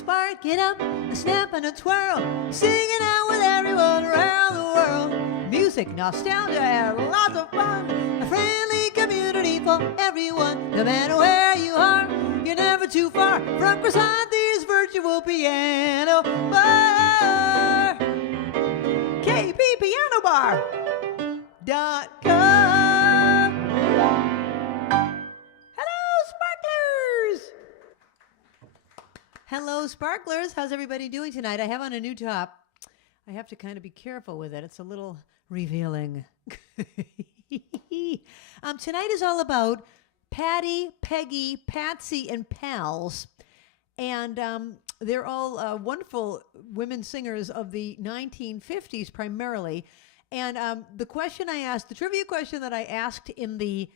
spark it up, a snap and a twirl, singing out with everyone around the world. Music, nostalgia, and lots of fun, a friendly community for everyone. No matter where you are, you're never too far from Krisanti's virtual piano bar. KPPianobar.com. Hello, Sparklers. How's everybody doing tonight? I have on a new top. I have to kind of be careful with it. It's a little revealing. Tonight is all about Patty, Peggy, Patsy, and pals. And they're all wonderful women singers of the 1950s primarily. And the question I asked, the trivia question that I asked in the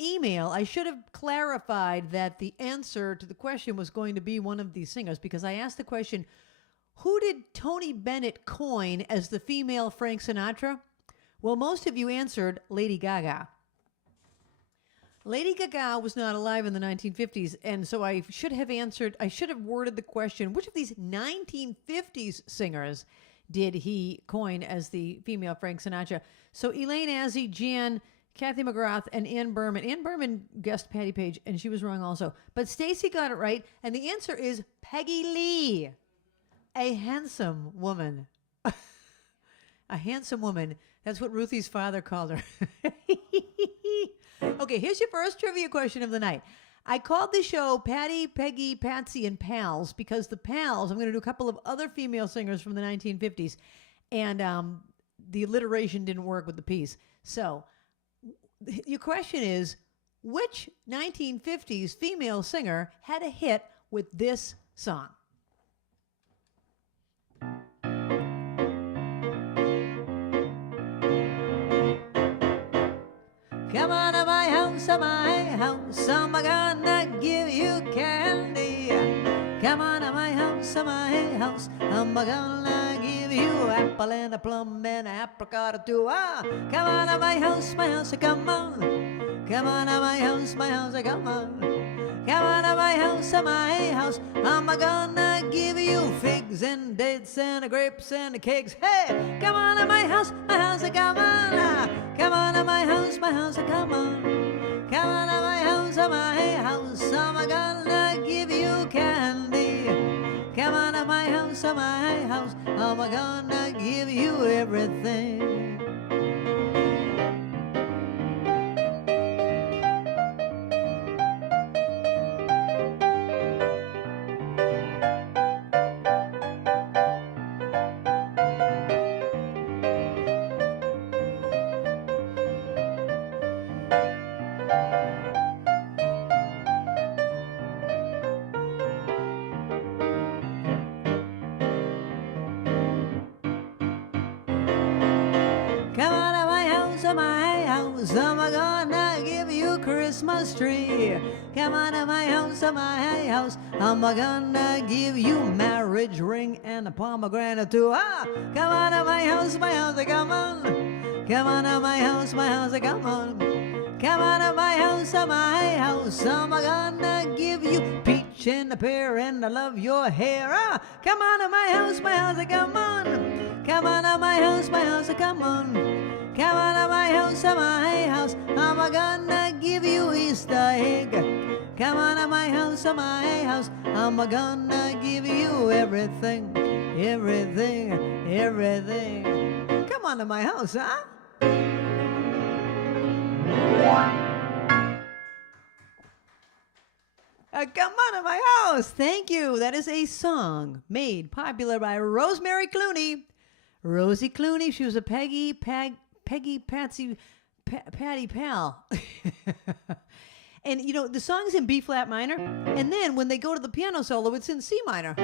email, I should have clarified that the answer to the question was going to be one of these singers, because I asked the question, who did Tony Bennett coin as the female Frank Sinatra? Well, most of you answered Lady Gaga. Lady Gaga was not alive in the 1950s, and so I should have worded the question, which of these 1950s singers did he coin as the female Frank Sinatra? So Elaine Azzie, Jan, Kathy McGrath, and Ann Berman. Ann Berman guessed Patty Page, and she was wrong also. But Stacy got it right, and the answer is Peggy Lee, a handsome woman. A handsome woman. That's what Ruthie's father called her. Okay, here's your first trivia question of the night. I called the show Patty, Peggy, Patsy, and Pals because the Pals, I'm going to do a couple of other female singers from the 1950s, and the alliteration didn't work with the piece. So your question is, which 1950s female singer had a hit with this song? Come on to my house, I'm gonna give you candy. Come on to my house, I'm gonna give you apple and a plum and an apricot too. Come on to my house, come on. Come on to my house, come on. Come on to my house, I'm gonna give you figs and dates and grapes and cakes. Hey, come on to my house, come on. Come on to my house, come on. Come on to my house, I'm gonna give you candy. Come on to my house, I'm gonna give you everything. I'm gonna give you a Christmas tree. Come on to my house, I'm gonna give you a marriage ring and a pomegranate too. Come on to my house, come on. Come on to my house, come on. Come on to my house, I'm gonna give you peach and a pear and I love your hair. Come on to my house, come on. Come on to my house, come on. Come on to my house, I'm gonna give you Easter egg. Come on to my house, I'm gonna give you everything, everything, everything. Come on to my house, huh? Come on to my house. Thank you. That is a song made popular by Rosemary Clooney. Rosie Clooney. She was a Peggy, Patsy, Patty pal. And, you know, the song's in B flat minor. And then when they go to the piano solo, it's in C minor.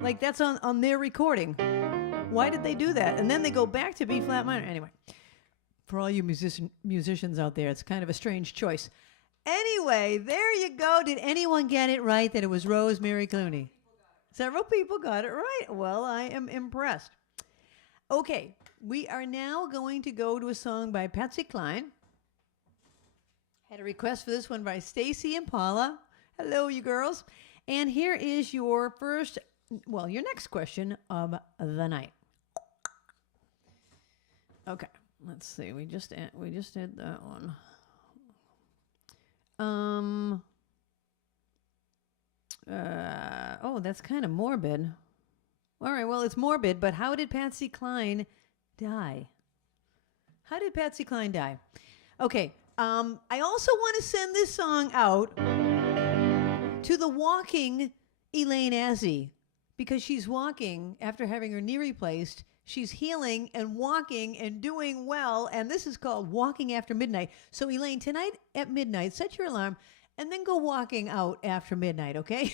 Like, that's on their recording. Why did they do that? And then they go back to B flat minor. Anyway, for all you musicians out there, it's kind of a strange choice. Anyway, there you go. Did anyone get it right that it was Rosemary Clooney? Several people got it right. Well, I am impressed. Okay, we are now going to go to a song by Patsy Cline. Had a request for this one by Stacy and Paula. Hello, you girls. And here is your your next question of the night. Okay, let's see. We just did that one. That's kind of morbid. All right, well, it's morbid, but how did Patsy Cline die? How did Patsy Cline die? Okay, I also want to send this song out to the walking Elaine Azzie, because she's walking after having her knee replaced. She's healing and walking and doing well, and this is called Walking After Midnight. So, Elaine, tonight at midnight, set your alarm, and then go walking out after midnight, okay?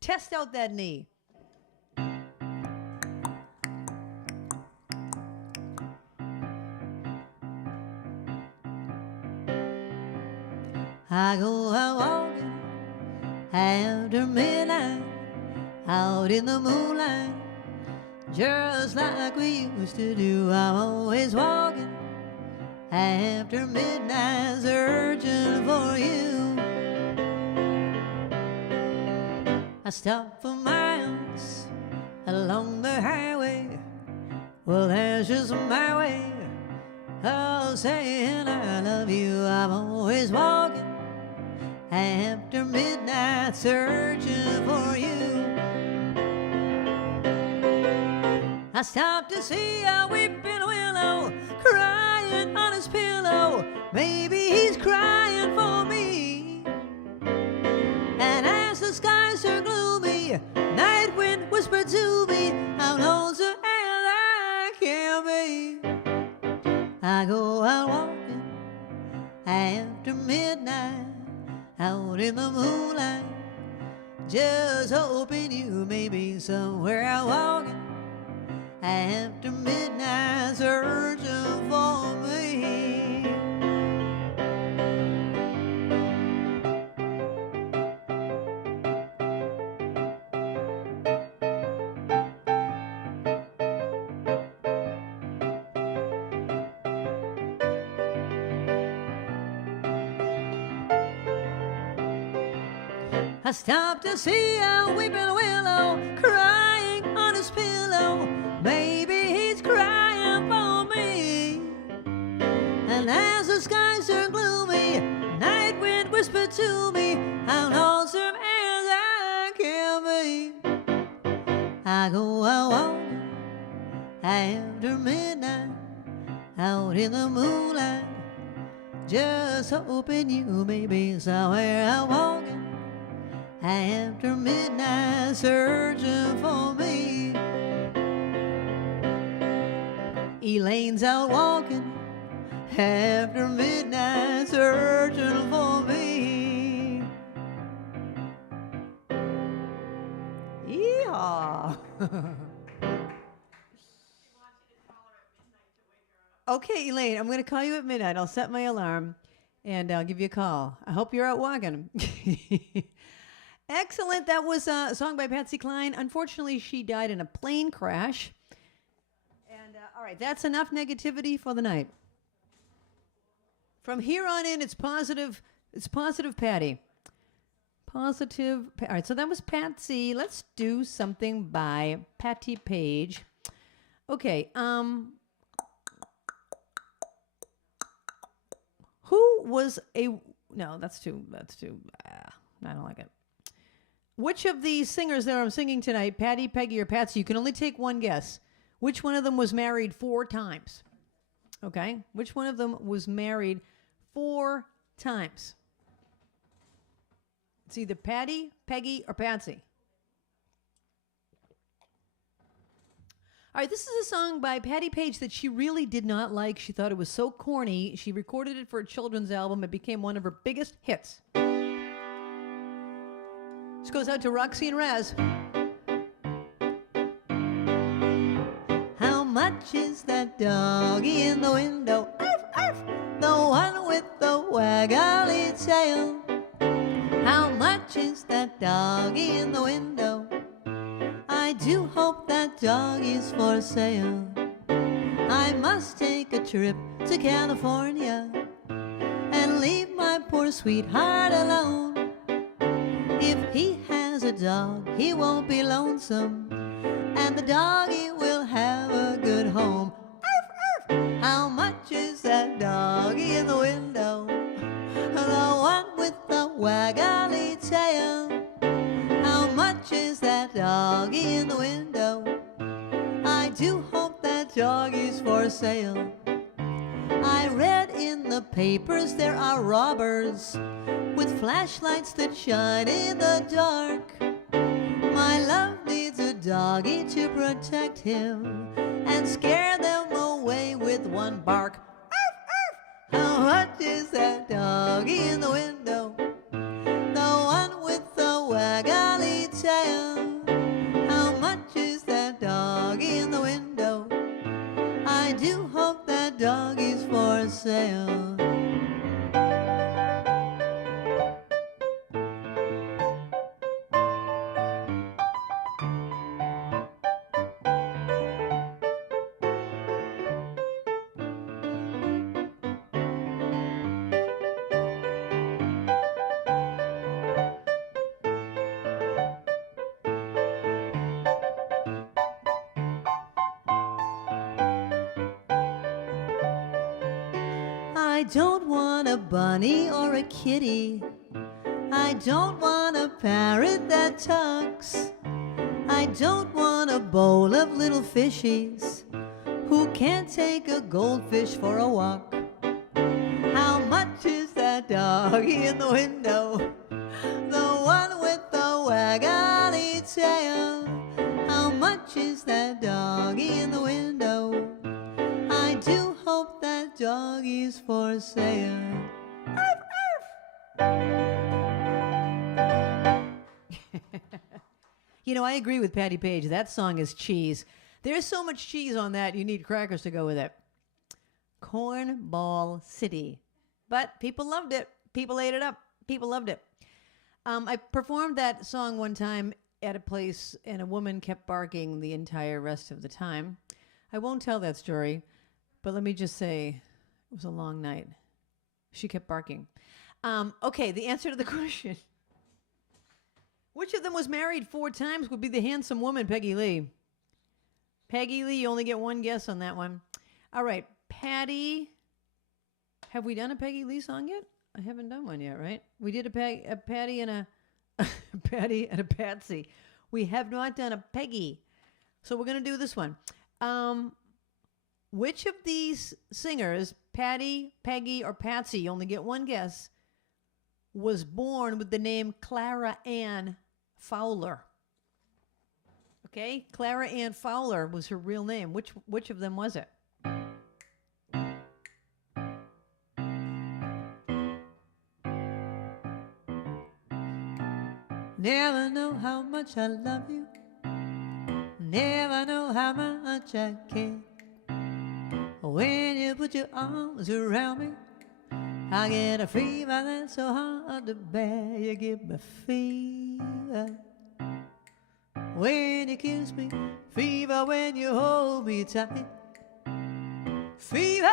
Test out that knee. I go out walking after midnight, out in the moonlight, just like we used to do. I'm always walking after midnight, searching for you. I stop for miles along the highway. Well, that's just my way of saying I love you. I'm always walking after midnight, searching for you. I stopped to see a weeping willow crying on his pillow. Maybe he's crying for me. And as the skies are gloomy, night wind whispered to me, how lonesome as I can be. I go out walking after midnight, out in the moonlight, just hoping you may be somewhere out walking after midnight, searching for me. I stopped to see a weeping willow crying on his pillow. Maybe he's crying for me. And as the skies are gloomy, night wind whispered to me, how lonesome as I can be. I go out walking after midnight, out in the moonlight, just hoping you may be somewhere out walking after midnight, searching for me. Elaine's out walking after midnight, searching for me. Yeehaw. Okay, Elaine, I'm going to call you at midnight. I'll set my alarm and I'll give you a call. I hope you're out walking. Excellent. That was a song by Patsy Cline. Unfortunately, she died in a plane crash. And all right, that's enough negativity for the night. From here on in, it's positive. It's positive, Patty. Positive. All right, so that was Patsy. Let's do something by Patty Page. Okay. Who was a? No, that's too. I don't like it. Which of these singers that I'm singing tonight, Patty, Peggy, or Patsy, you can only take one guess. Which one of them was married 4 times? Okay? Which one of them was married 4 times? It's either Patty, Peggy, or Patsy. All right, this is a song by Patty Page that she really did not like. She thought it was so corny. She recorded it for a children's album. It became one of her biggest hits. This goes out to Roxy and Raz. How much is that doggie in the window? Arf, arf, the one with the waggly tail. How much is that doggie in the window? I do hope that doggie's for sale. I must take a trip to California and leave my poor sweetheart alone. If he dog, he won't be lonesome, and the doggy will have a good home. Arf, arf. How much is that doggy in the window? The one with the waggly tail. How much is that doggy in the window? I do hope that doggy's for sale. I read in the papers there are robbers with flashlights that shine in the dark. My love needs a doggy to protect him and scare them away with one bark. Arf, arf. How much is that doggy in the window? The one with the waggly tail. How much is that doggy in the window? I do hope that doggy's for sale. I don't want a bunny or a kitty. I don't want a parrot that talks. I don't want a bowl of little fishies who can't take a goldfish for a walk. How much is that doggy in the window? The one with the waggly tail. How much is that doggy in the window? I do hope that doggy's for sale. Arf, arf. You know, I agree with Patty Page. That song is cheese. There's so much cheese on that, you need crackers to go with it. Cornball City. But people loved it. People ate it up. People loved it. I performed that song one time at a place, and a woman kept barking the entire rest of the time. I won't tell that story, but let me just say it was a long night. She kept barking. Okay, the answer to the question. Which of them was married 4 times would be the handsome woman, Peggy Lee. Peggy Lee, you only get one guess on that one. All right, Patty. Have we done a Peggy Lee song yet? I haven't done one yet, right? We did a Patty and a Patty and a Patsy. We have not done a Peggy. So we're going to do this one. Which of these singers, Patty, Peggy, or Patsy, you only get one guess, was born with the name Clara Ann Fowler? Okay, Clara Ann Fowler was her real name. Which of them was it? Never know how much I love you. Never know how much I care. When you put your arms around me, I get a fever that's so hard to bear. You give me fever when you kiss me, fever when you hold me tight, fever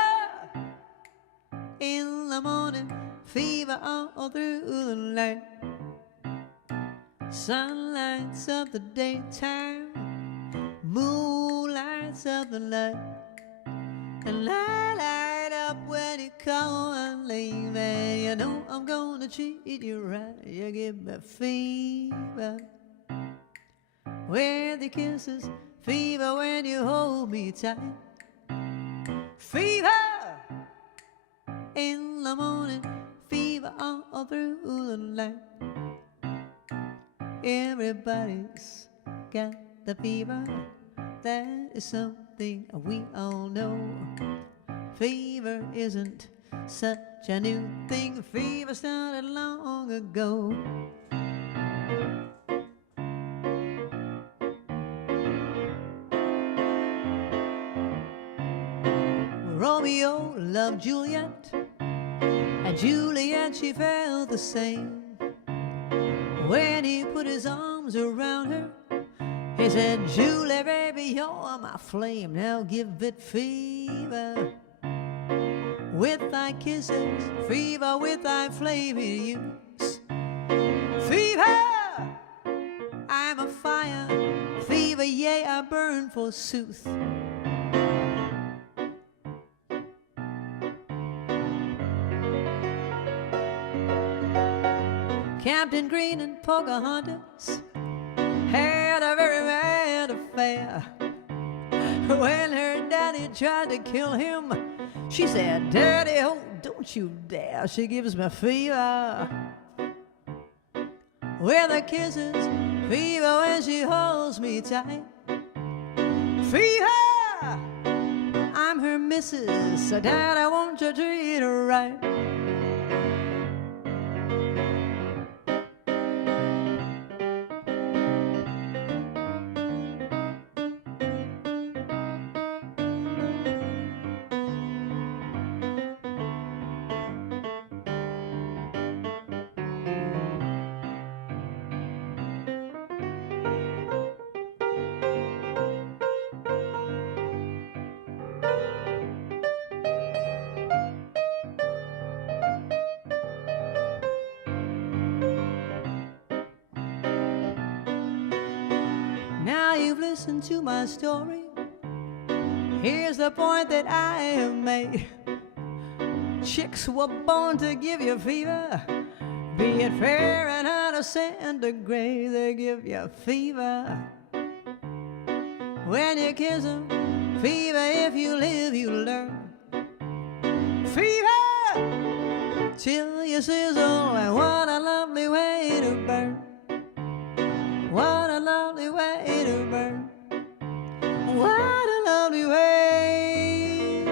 in the morning, fever all through the night. Sunlights of the daytime, moonlights of the night, and I light up when you call my name. And you know I'm gonna treat you right. You give me fever with the kisses, fever when you hold me tight, fever in the morning, fever all through the night. Everybody's got the fever. That is something we all know. Fever isn't such a new thing. Fever started long ago. Romeo loved Juliet, and Juliet, she felt the same. When he put his arms around her, he said, Julie, baby, you're my flame. Now give it fever with thy kisses, fever with thy flaming use, fever yea, I burn forsooth. Captain Green and Pocahontas had a very bad affair. When her daddy tried to kill him, she said, "Daddy, oh, don't you dare." She gives me fever with her kisses, fever when she holds me tight. Fever, I'm her missus, so Dad, I want you to treat her right. Now you've listened to my story. Here's the point that I have made. Chicks were born to give you fever, be it Fahrenheit or centigrade, they give you fever. When you kiss them, fever, if you live, you learn. Fever, till you sizzle, and what a lovely way to burn. What a lovely way to burn. What a lovely way.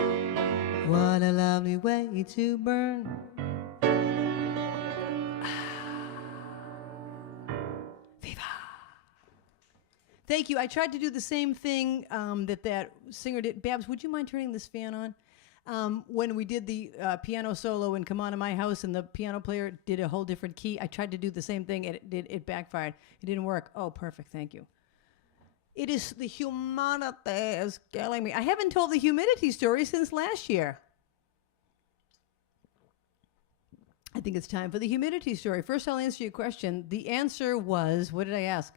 What a lovely way to burn. Viva. Thank you. I tried to do the same thing that singer did. Babs, would you mind turning this fan on? When we did the piano solo in Come On to My House and the piano player did a whole different key, I tried to do the same thing and it backfired. It didn't work. Oh, perfect. Thank you. It is the humidity is killing me. I haven't told the humidity story since last year. I think it's time for the humidity story. First, I'll answer your question. The answer was, what did I ask?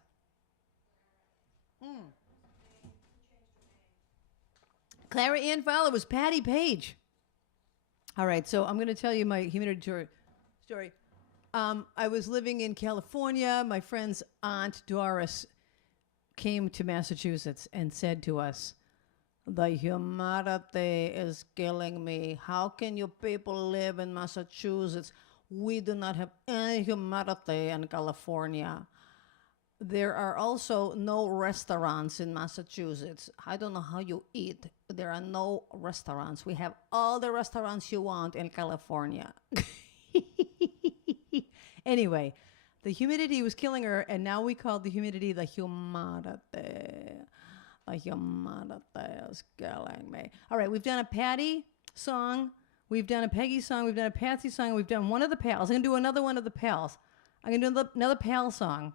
Clara Ann Fowler was Patty Page. All right, so I'm going to tell you my humidity story. I was living in California. My friend's aunt, Doris, came to Massachusetts and said to us, "The humidity is killing me. How can you people live in Massachusetts? We do not have any humidity in California. There are also no restaurants in Massachusetts. I don't know how you eat. There are no restaurants. We have all the restaurants you want in California." Anyway, the humidity was killing her, and now we call the humidity the humidity. The humidity is killing me. All right, we've done a Patty song. We've done a Peggy song. We've done a Patsy song. We've done one of the pals. I'm going to do another one of the pals. I'm going to do another pal song.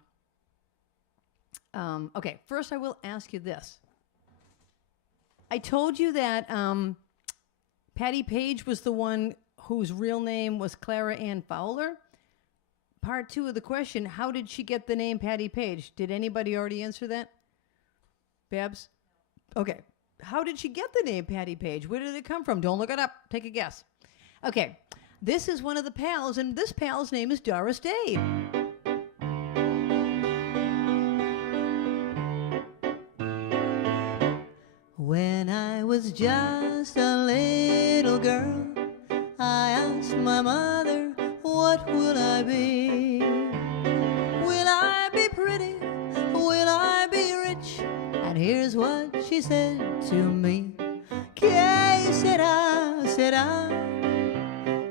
Okay, first I will ask you this. I told you that Patty Page was the one whose real name was Clara Ann Fowler. Part 2 of the question, how did she get the name Patty Page? Did anybody already answer that? Babs? Okay. How did she get the name Patty Page? Where did it come from? Don't look it up. Take a guess. Okay. This is one of the pals, and this pal's name is Doris Day. When I was just a little girl, I asked my mother, what will I be? Will I be pretty? Will I be rich? And here's what she said to me. Que sera, sera.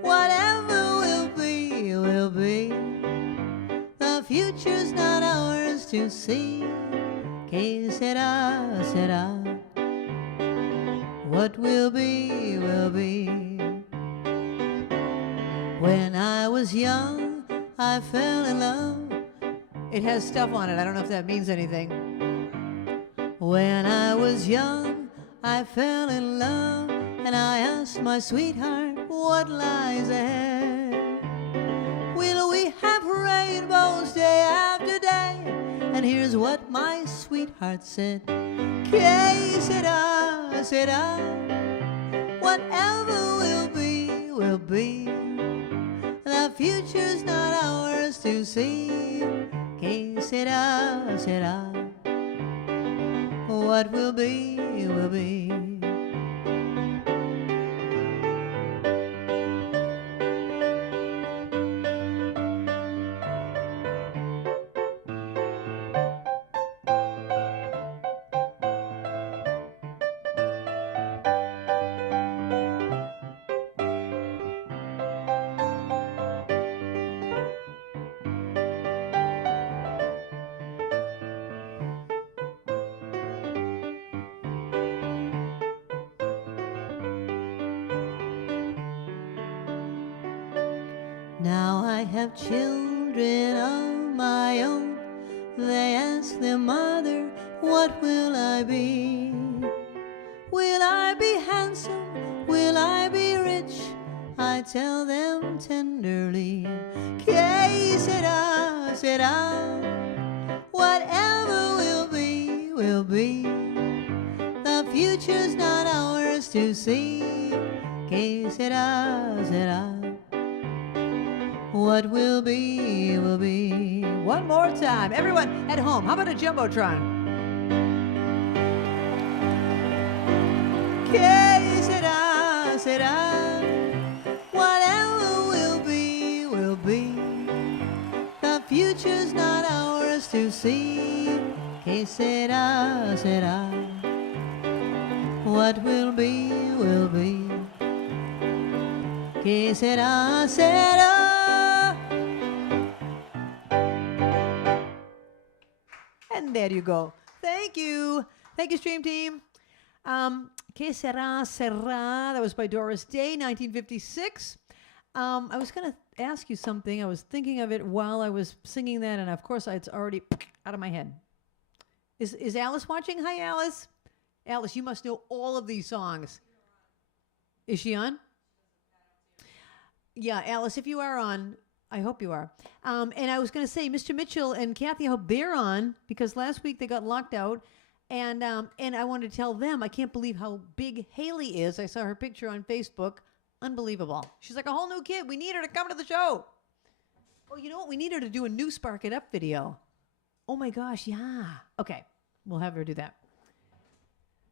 Whatever will be, will be. The future's not ours to see. Que sera, sera. What will be, will be. When I was young, I fell in love. It has stuff on it. I don't know if that means anything. When I was young, I fell in love, and I asked my sweetheart, what lies ahead? Will we have rainbows day after day, and And here's what my sweetheart said. Que sera, sera. Whatever will be, will be. The future's not ours to see. Que sera, sera. What will be, will be. Now I have children of my own. They ask their mother, what will I be? Will I be handsome? Will I be rich? I tell them tenderly, que sera, sera. Whatever will be, will be. The future's not ours to see. Que sera, sera. What will be, will be. One more time. Everyone at home, how about a Jumbotron? Que sera, sera. Whatever will be, will be. The future's not ours to see. Que sera, sera. What will be, will be. Que sera, sera. And there you go. Thank you. Thank you, Stream Team. Que Sera Sera. That was by Doris Day, 1956. I was going to ask you something. I was thinking of it while I was singing that, and of course, it's already out of my head. Is Alice watching? Hi, Alice. Alice, you must know all of these songs. Is she on? Yeah, Alice, if you are on, I hope you are. And I was going to say, Mr. Mitchell and Kathy, I hope they're on, because last week they got locked out. And I wanted to tell them, I can't believe how big Haley is. I saw her picture on Facebook. Unbelievable. She's like a whole new kid. We need her to come to the show. Oh, you know what? We need her to do a new Spark It Up video. Oh, my gosh, yeah. Okay, we'll have her do that.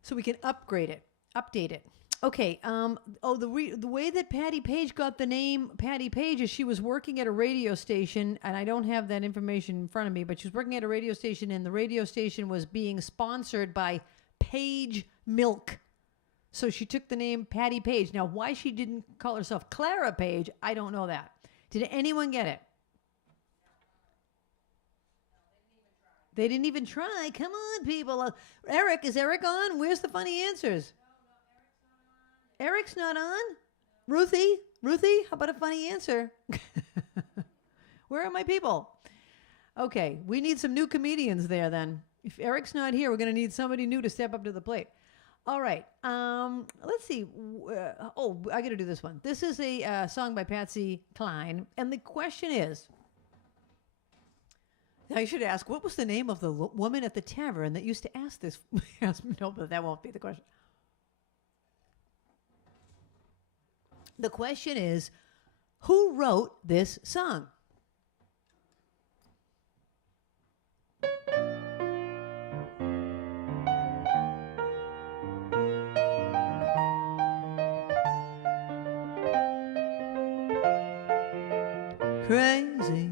So we can upgrade it, update it. Okay, the way that Patty Page got the name Patty Page is she was working at a radio station, and I don't have that information in front of me, but she was working at a radio station, and the radio station was being sponsored by Page Milk. So she took the name Patty Page. Now, why she didn't call herself Clara Page, I don't know that. Did anyone get it? They didn't even try. Come on, people. Eric, is Eric on? Where's the funny answers? Eric's not on? Ruthie, how about a funny answer? Where are my people? Okay, we need some new comedians there then. If Eric's not here, we're going to need somebody new to step up to the plate. All right, let's see. I got to do this one. This is a song by Patsy, Cline, and the question is, I should ask, what was the name of the woman at the tavern that used to ask this? No, but that won't be the question. The question is, who wrote this song? Crazy,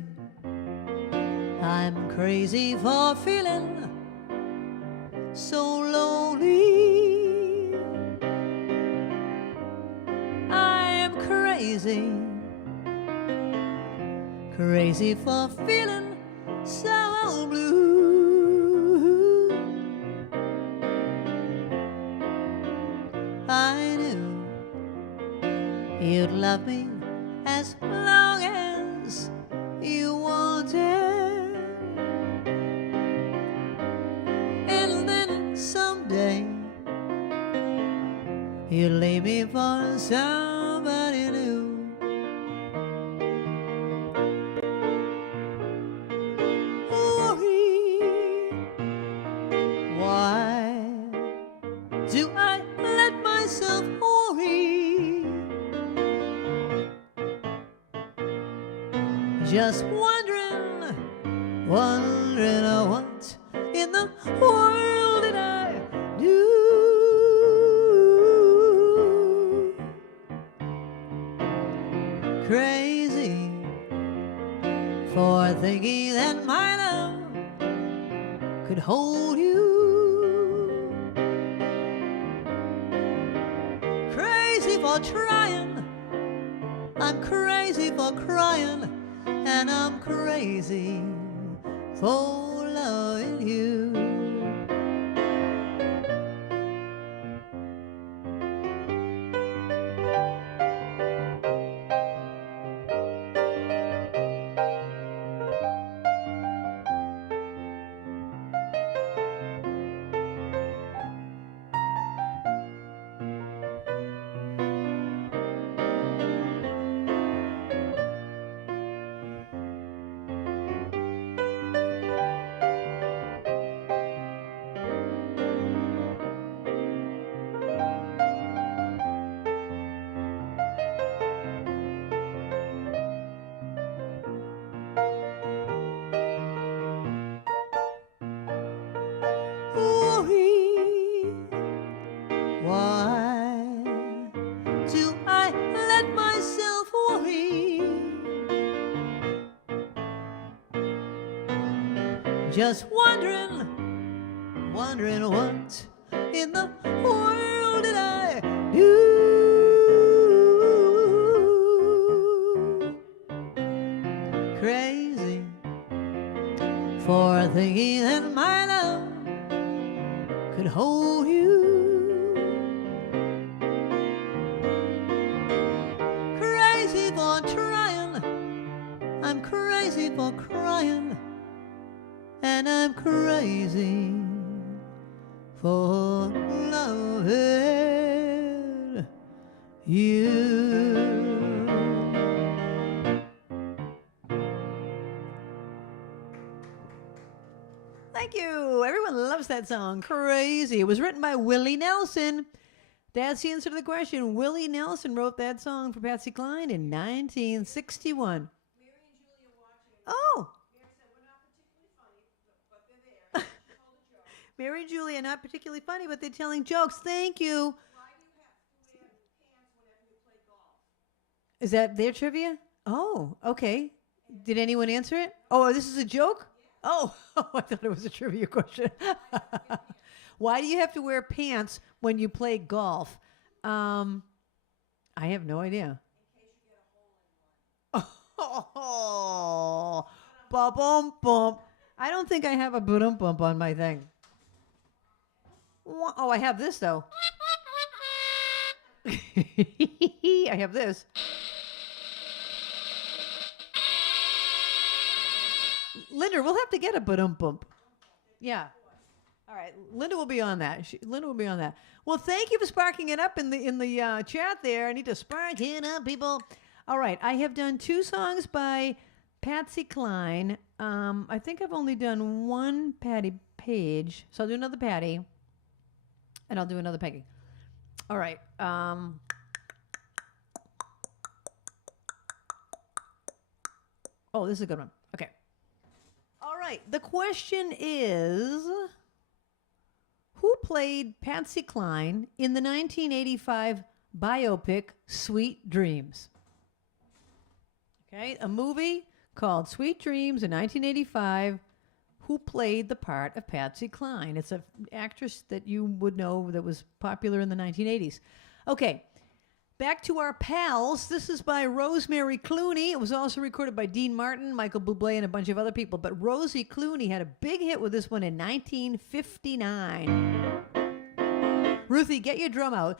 I'm crazy for feeling so lonely. Crazy for feeling so blue. I knew you'd love me as long as you wanted, and then someday you'd leave me for somebody new. Just wondering what in the world did I do? Crazy for thinking that my love could hold you. Crazy for trying, I'm crazy for crying, and I'm crazy for loving you. Just wondering what in the world did I do? Crazy for thinking that my love could hold you. Crazy for trying, I'm crazy for crying, and I'm crazy for loving you. Thank you. Everyone loves that song, Crazy. It was written by Willie Nelson. That's the answer to the question. Willie Nelson wrote that song for Patsy Cline in 1961. Oh. Mary and Julie are not particularly funny, but they're telling jokes. Thank you. Why do you have to wear pants whenever you play golf? Is that their trivia? Oh, okay. Did anyone answer it? Oh, this is a joke? Yeah. Oh, I thought it was a trivia question. Why do you have to wear pants when you play golf? I have no idea. In case you get a hole in one. Oh, ba-bum bump. I don't think I have a ba-dum bump on my thing. Oh, I have this, though. I have this. Linda, we'll have to get a ba-dum bump. Yeah. All right. Linda will be on that. Linda will be on that. Well, thank you for sparking it up in the chat there. I need to spark it up, people. All right. I have done 2 songs by Patsy Cline. I think I've only done one Patty Page. So I'll do another Patty. And I'll do another Peggy. All right. Oh, this is a good one. Okay. All right. The question is, who played Patsy Cline in the 1985 biopic Sweet Dreams? Okay. A movie called Sweet Dreams in 1985. Who played the part of Patsy Cline? It's an actress that you would know that was popular in the 1980s. Okay, back to our pals. This is by Rosemary Clooney. It was also recorded by Dean Martin, Michael Bublé, and a bunch of other people. But Rosie Clooney had a big hit with this one in 1959. Ruthie, get your drum out.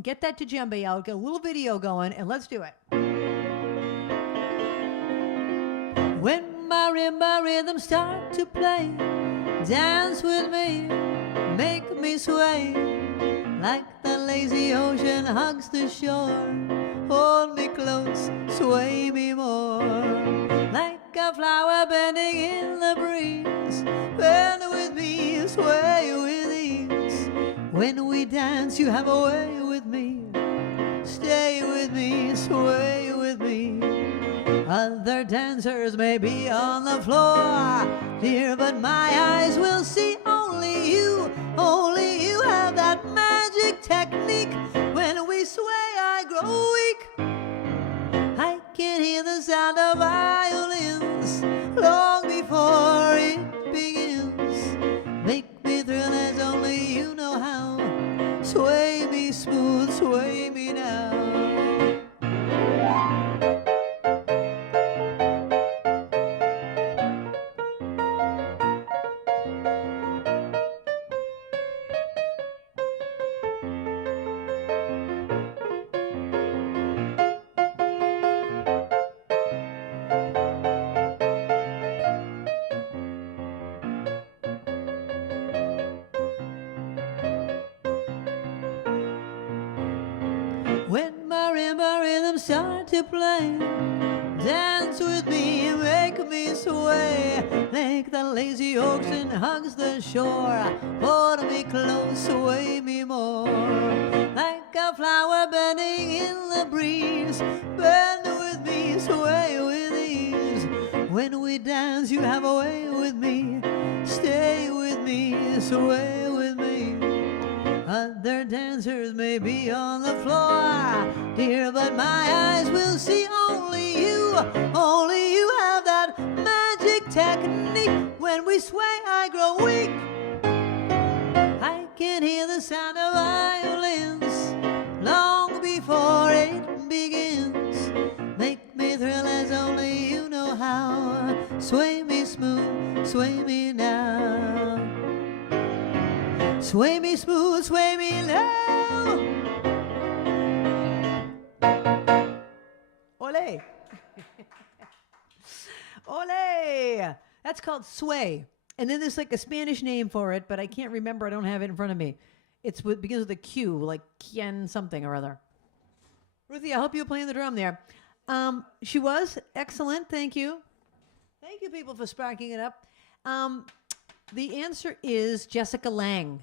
Get that djembe out. Get a little video going, and let's do it. When marimba rhythms start to play, dance with me, make me sway, like the lazy ocean hugs the shore. Hold me close, sway me more, like a flower bending in the breeze. Bend with me, sway with ease. When we dance, you have a way with me. Stay with me, sway with me. Other dancers may be on the floor, dear, but my eyes will see only you. Only you have that magic technique. When we sway, I grow weak. I can hear the sound of violins long before it begins. Make me thrill as only you know how. Sway me smooth, sway me now. When marimba rhythms start to play, dance with me, make me sway. Like the lazy ocean hugs the shore, hold me close, sway me more. Like a flower bending in the breeze, bend with me, sway with ease. When we dance, you have a way with me, stay with me, sway with me. Other dancers may be on the floor, dear, but my eyes will see only you. Only you have that magic technique. When we sway, I grow weak. I can hear the sound of violins long before it begins. Make me thrill as only you know how. Sway me smooth, sway me now. Sway me smooth, sway me now. Ole. Ole. That's called sway. And then there's like a Spanish name for it, but I can't remember. I don't have it in front of me. It's because of the Q, like Kien something or other. Ruthie, I hope you were playing the drum there. She was excellent. Thank you. Thank you, people, for sparking it up. The answer is Jessica Lange.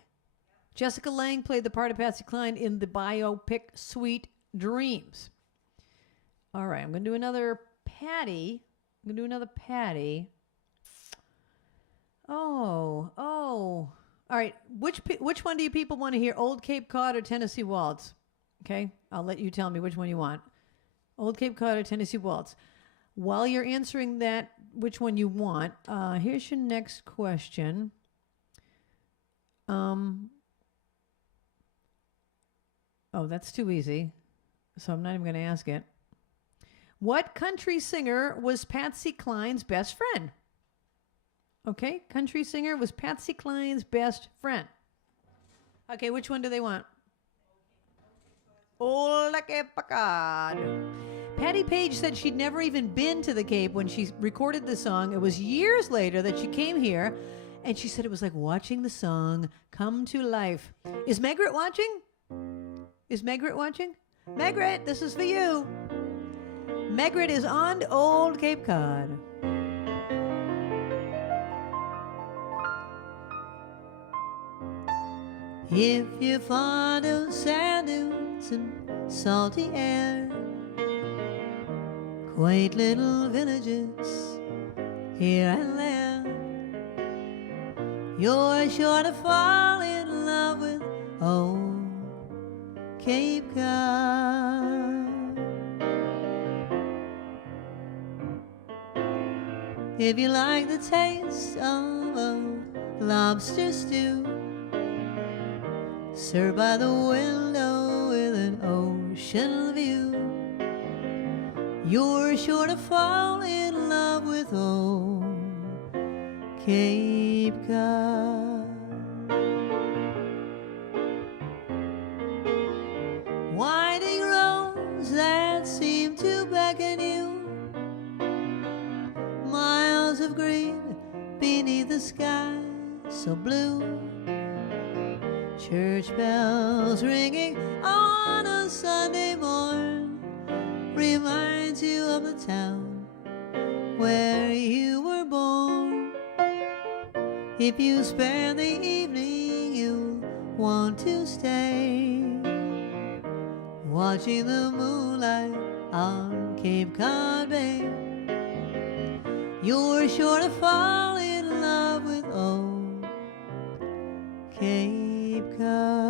Jessica Lange played the part of Patsy Cline in the biopic Sweet Dreams. All right, I'm going to do another Patty. Oh. All right, which one do you people want to hear, Old Cape Cod or Tennessee Waltz? Okay, I'll let you tell me which one you want. Old Cape Cod or Tennessee Waltz. While you're answering that, which one you want, here's your next question. Oh, that's too easy, so I'm not even going to ask it. What country singer was Patsy Cline's best friend? Okay, country singer was Patsy Cline's best friend. Okay, which one do they want? Old Cape Cod. Patty Page said she'd never even been to the Cape when she recorded the song. It was years later that she came here, and she said it was like watching the song come to life. Is Margaret watching? Margaret, this is for you. Margaret is on to Old Cape Cod. If you're fond of sand dunes and salty air, quaint little villages here and there, you're sure to fall in love with old Cape Cod. If you like the taste of a lobster stew, served by the window with an ocean view, you're sure to fall in love with old Cape Cod. Winding roads that seem to beckon you, miles of green beneath the sky so blue, church bells ringing on a Sunday morn reminds you of the town where you were born. If you spare the evening, you'll want to stay, watching the moonlight on Cape Cod Bay. you're sure to fall in love with old Cape Cod.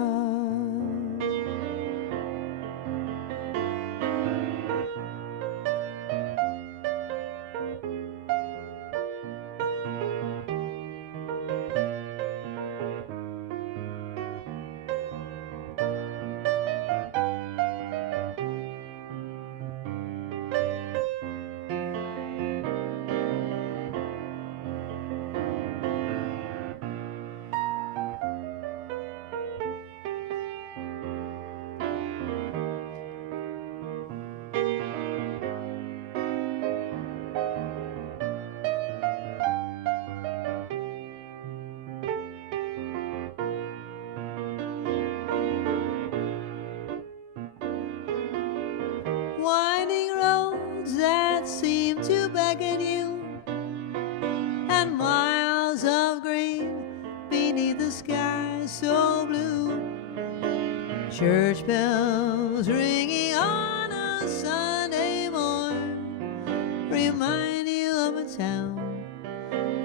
Winding roads that seem to beckon you, and miles of green beneath the sky so blue. Church bells ringing on a Sunday morn remind you of a town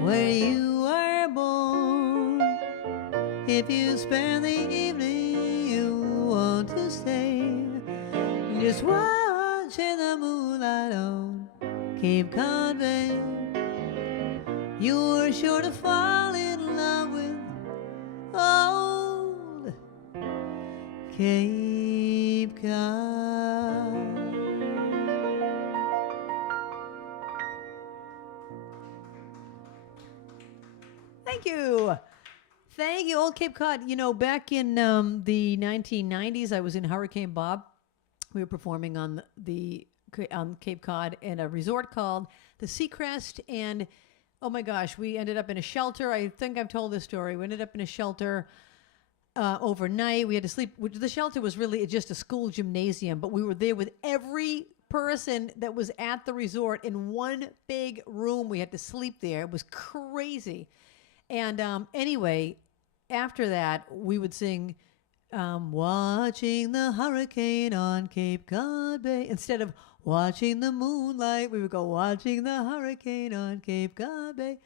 where you were born. If you spend the evening you want to stay, just watching the moonlight on Cape Cod Bay, you're sure to fall in love with old Cape Cod. Thank you. Thank you, old Cape Cod. You know, back in the 1990s, I was in Hurricane Bob. We were performing on on Cape Cod in a resort called the Seacrest, and oh my gosh, we ended up in a shelter. I think I've told this story. We ended up in a shelter overnight. We had to sleep. The shelter was really just a school gymnasium, but we were there with every person that was at the resort in one big room. We had to sleep there. It was crazy. And anyway, after that, we would sing watching the hurricane on Cape Cod Bay. Instead of watching the moonlight, we would go watching the hurricane on Cape Cod Bay.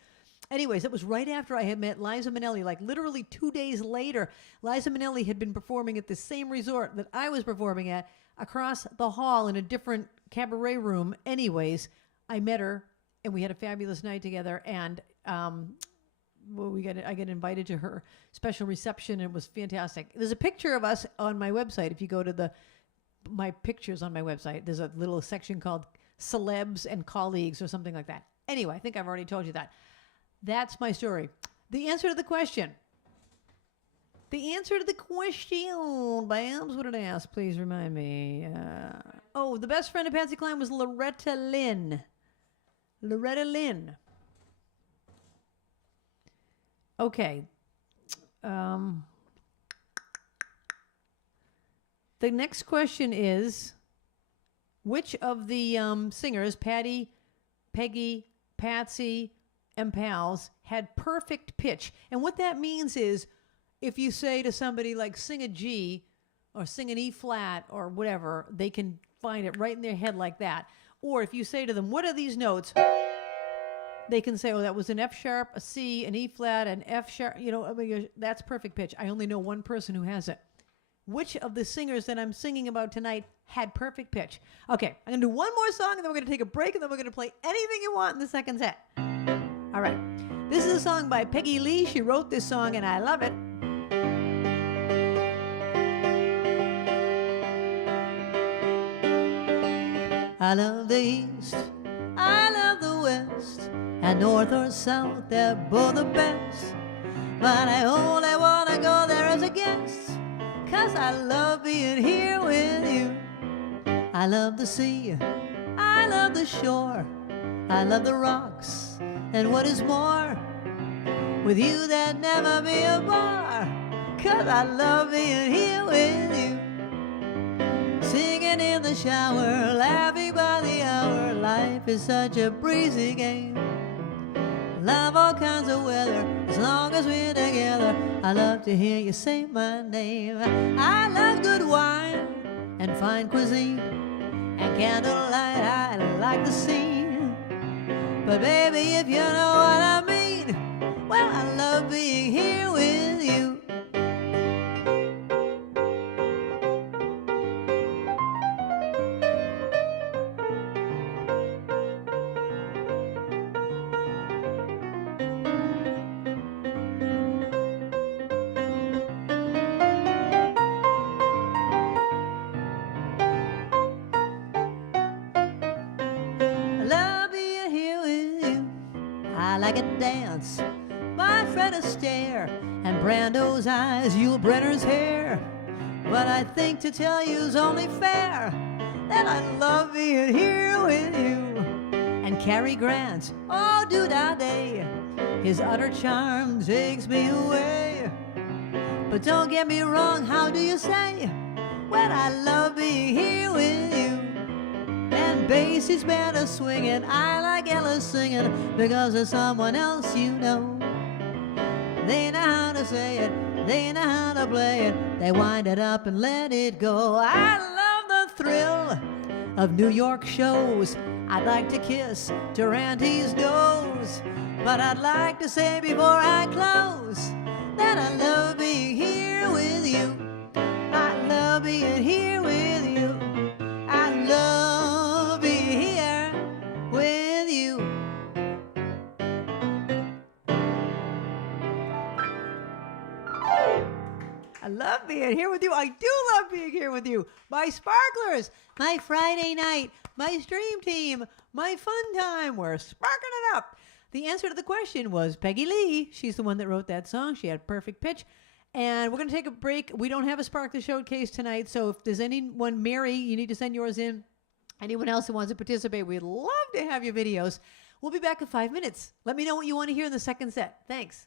Anyways, it was right after I had met Liza Minnelli, like literally 2 days later. Liza Minnelli had been performing at the same resort that I was performing at, across the hall in a different cabaret room. Anyways, I met her and we had a fabulous night together, and I get invited to her special reception, and it was fantastic. There's a picture of us on my website. If you go to my pictures on my website, there's a little section called Celebs and Colleagues or something like that. Anyway, I think I've already told you that. That's my story. The answer to the question. The answer to the question, Bams, what did I ask? Please remind me. The best friend of Patsy Cline was Loretta Lynn. Loretta Lynn. Okay. The next question is, which of the singers, Patty, Peggy, Patsy, and pals, had perfect pitch? And what that means is, if you say to somebody like sing a G or sing an E flat or whatever, they can find it right in their head like that. Or if you say to them, what are these notes? They can say, oh, that was an F sharp, a C, an E flat, an F sharp. You know, I mean, that's perfect pitch. I only know one person who has it. Which of the singers that I'm singing about tonight had perfect pitch? Okay, I'm going to do one more song, and then we're going to take a break, and then we're going to play anything you want in the second set. All right. This is a song by Peggy Lee. She wrote this song, and I love it. I love the East, I love the West, and North or South, they're both the best. But I only want to go there as a guest, 'cause I love being here with you. I love the sea, I love the shore, I love the rocks, and what is more, with you there'd never be a bar, 'cause I love being here with you. Singing in the shower, laughing by the hour, life is such a breezy game. Love all kinds of weather, as long as we're together. I love to hear you say my name. I love good wine and fine cuisine, and candlelight I like the scene. But baby, if you know what I mean, well, I love being here with you. I like a dance, my Fred Astaire, and Brando's eyes, Yul Brenner's hair. But I think to tell you's only fair that I love being here with you. And Cary Grant, oh do-da-day, his utter charm takes me away. But don't get me wrong, how do you say? Well, I love being here with you. And Basie's band a swinging, I like Ella singing, because of someone else you know. They know how to say it, they know how to play it, they wind it up and let it go. I love the thrill of New York shows. I'd like to kiss Durante's nose, but I'd like to say before I close that I love being here with you. I love being here with you. I love being here with you. I love being here with you. I do love being here with you. My sparklers, my Friday night, my stream team, my fun time. We're sparking it up. The answer to the question was Peggy Lee. She's the one that wrote that song. She had perfect pitch. And we're going to take a break. We don't have a Sparkler Showcase tonight, so if there's anyone, Mary, you need to send yours in. Anyone else who wants to participate, we'd love to have your videos. We'll be back in 5 minutes. Let me know what you want to hear in the second set. Thanks.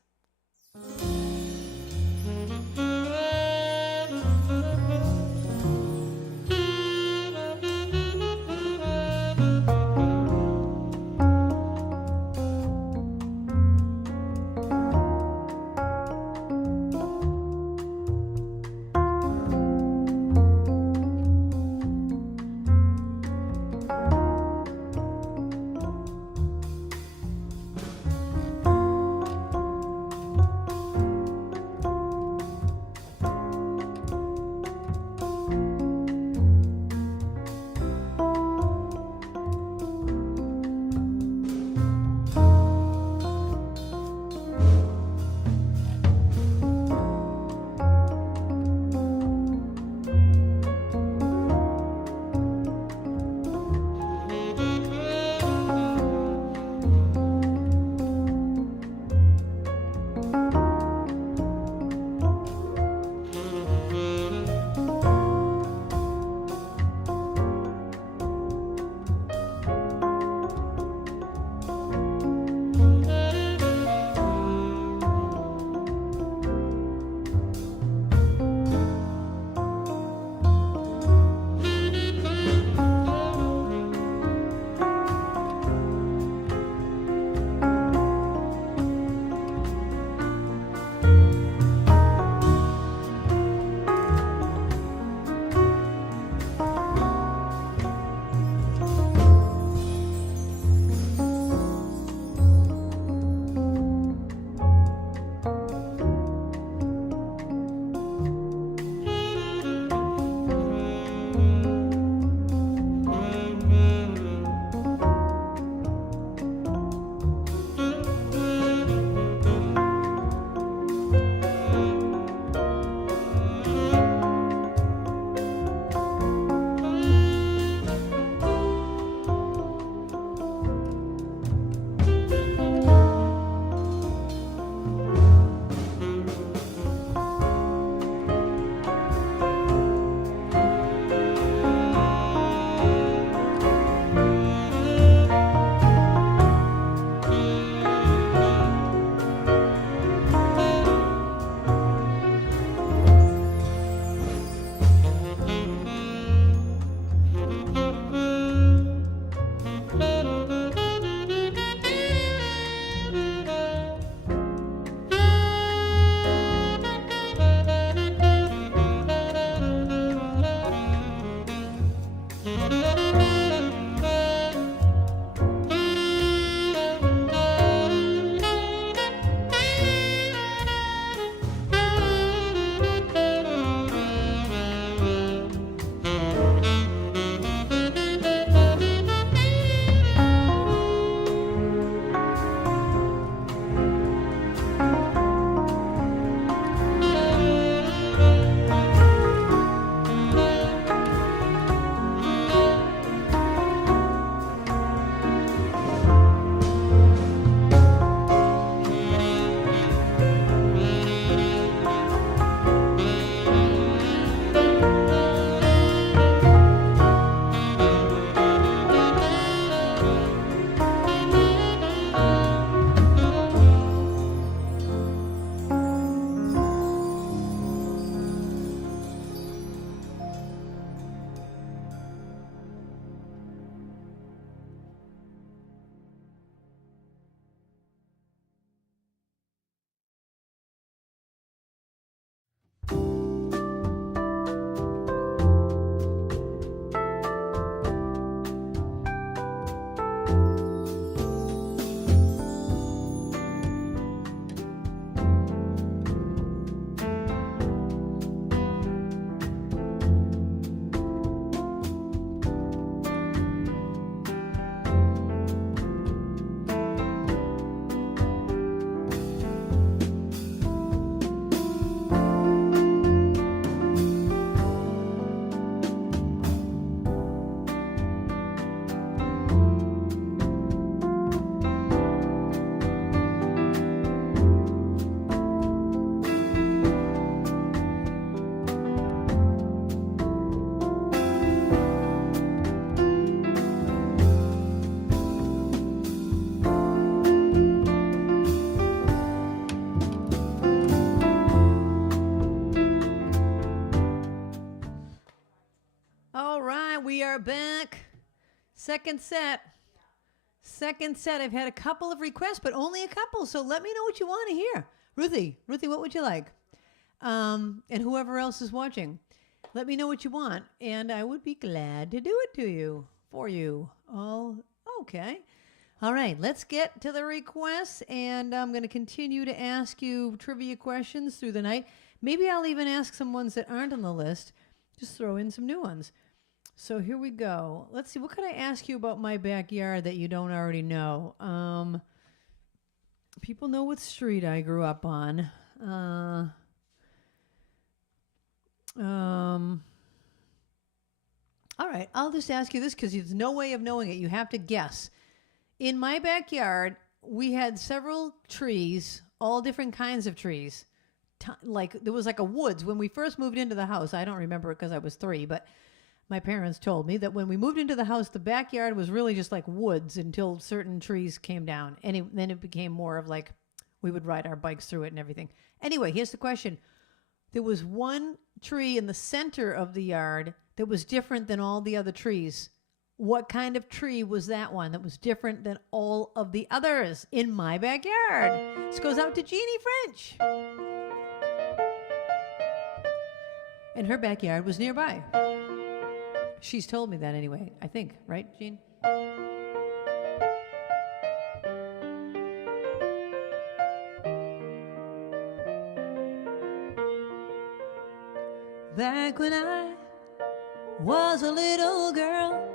Second set. Second set. I've had a couple of requests, but only a couple. So let me know what you want to hear. Ruthie, what would you like? And whoever else is watching, let me know what you want, and I would be glad to do it for you. Oh, okay. All right, let's get to the requests, and I'm going to continue to ask you trivia questions through the night. Maybe I'll even ask some ones that aren't on the list. Just throw in some new ones. So here we go. Let's see. What could I ask you about my backyard that you don't already know? People know what street I grew up on. All right. I'll just ask you this because there's no way of knowing it. You have to guess. In my backyard, we had several trees, all different kinds of trees. There was like a woods. When we first moved into the house, I don't remember it because I was 3, but my parents told me that when we moved into the house, the backyard was really just like woods until certain trees came down. And then it became more of like we would ride our bikes through it and everything. Anyway, here's the question. There was one tree in the center of the yard that was different than all the other trees. What kind of tree was that one that was different than all of the others in my backyard? This goes out to Jeannie French. And her backyard was nearby. She's told me that anyway, I think. Right, Jean? Back when I was a little girl,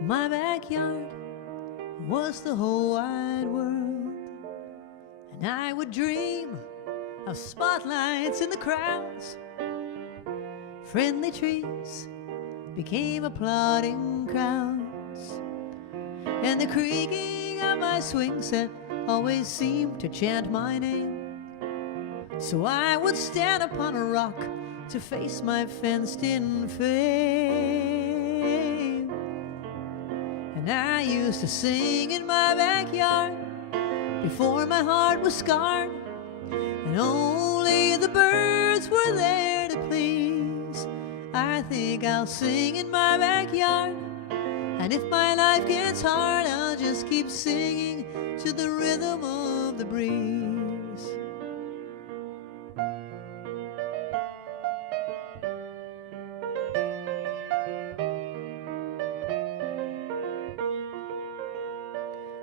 my backyard was the whole wide world. And I would dream of spotlights in the crowds. Friendly trees became applauding crowds. And the creaking of my swing set always seemed to chant my name. So I would stand upon a rock to face my fenced-in fame. And I used to sing in my backyard before my heart was scarred, and only the birds were there to please. I think I'll sing in my backyard, and if my life gets hard, I'll just keep singing to the rhythm of the breeze.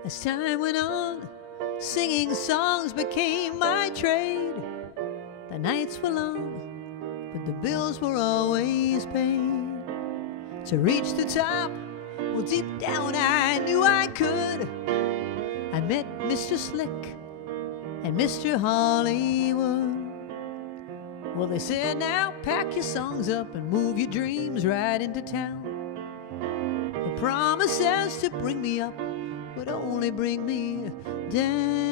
As time went on, singing songs became my trade. The nights were long, but the bills were always paid. To reach the top, well, deep down I knew I could. I met Mr. Slick and Mr. Hollywood. Well, they said, now pack your songs up and move your dreams right into town. The promises to bring me up would only bring me down.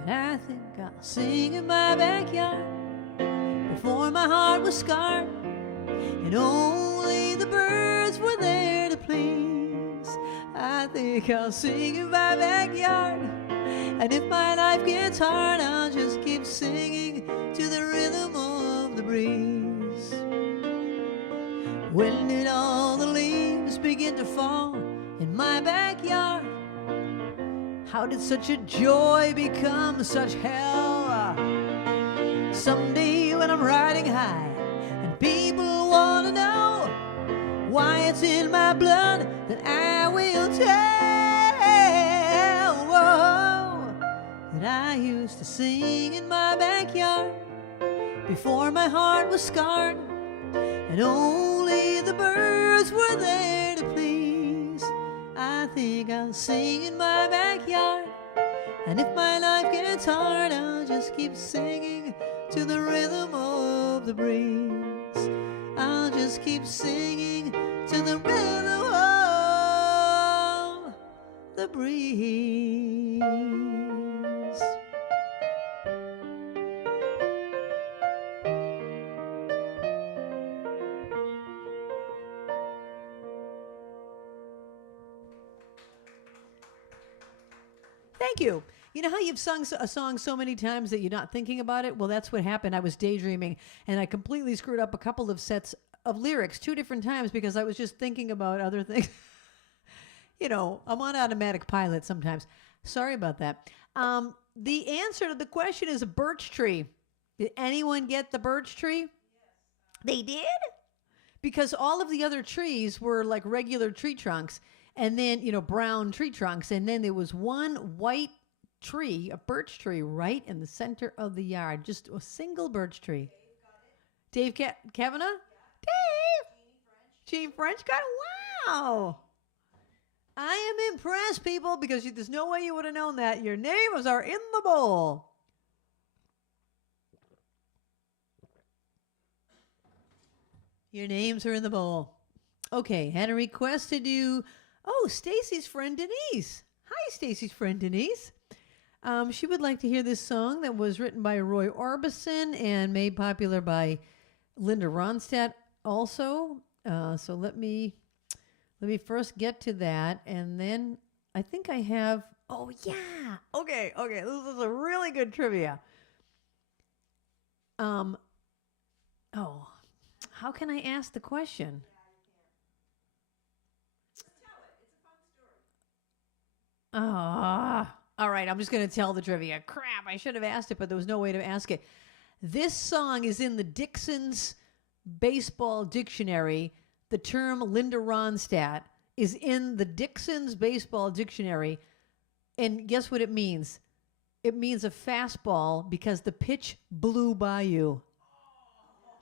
But I think I'll sing in my backyard before my heart was scarred, and only the birds were there to please. I think I'll sing in my backyard, and if my life gets hard, I'll just keep singing to the rhythm of the breeze. When did all the leaves begin to fall in my backyard? How did such a joy become such hell? Someday when I'm riding high and people want to know why it's in my blood, then I will tell. Whoa, that I used to sing in my backyard before my heart was scarred, and only the birds were there to please. I think I'll sing in my backyard, and if my life gets hard, I'll just keep singing to the rhythm of the breeze. I'll just keep singing to the rhythm of the breeze. Thank you. You know how you've sung a song so many times that you're not thinking about it? Well, that's what happened. I was daydreaming, and I completely screwed up a couple of sets of lyrics 2 different times because I was just thinking about other things. I'm on automatic pilot sometimes. Sorry about that. The answer to the question is a birch tree. Did anyone get the birch tree? Yes. They did? Because all of the other trees were like regular tree trunks and then, brown tree trunks. And then there was one white tree, a birch tree, right in the center of the yard. Just a single birch tree. Dave Kavanaugh? Yeah. Dave! Jeannie French got it? Wow! I am impressed, people, because there's no way you would have known that. Your names are in the bowl. Your names are in the bowl. Okay, had a request to do, Stacy's friend Denise. Hi, Stacy's friend Denise. She would like to hear this song that was written by Roy Orbison and made popular by Linda Ronstadt also. So let me first get to that, and then I think I have, okay, this is a really good trivia. How can I ask the question? Just tell it. It's a fun story. All right, I'm just going to tell the trivia. Crap, I should have asked it, but there was no way to ask it. This song is in the Dixon's Baseball Dictionary. The term Linda Ronstadt is in the Dixon's Baseball Dictionary. And guess what it means? It means a fastball because the pitch blew by you.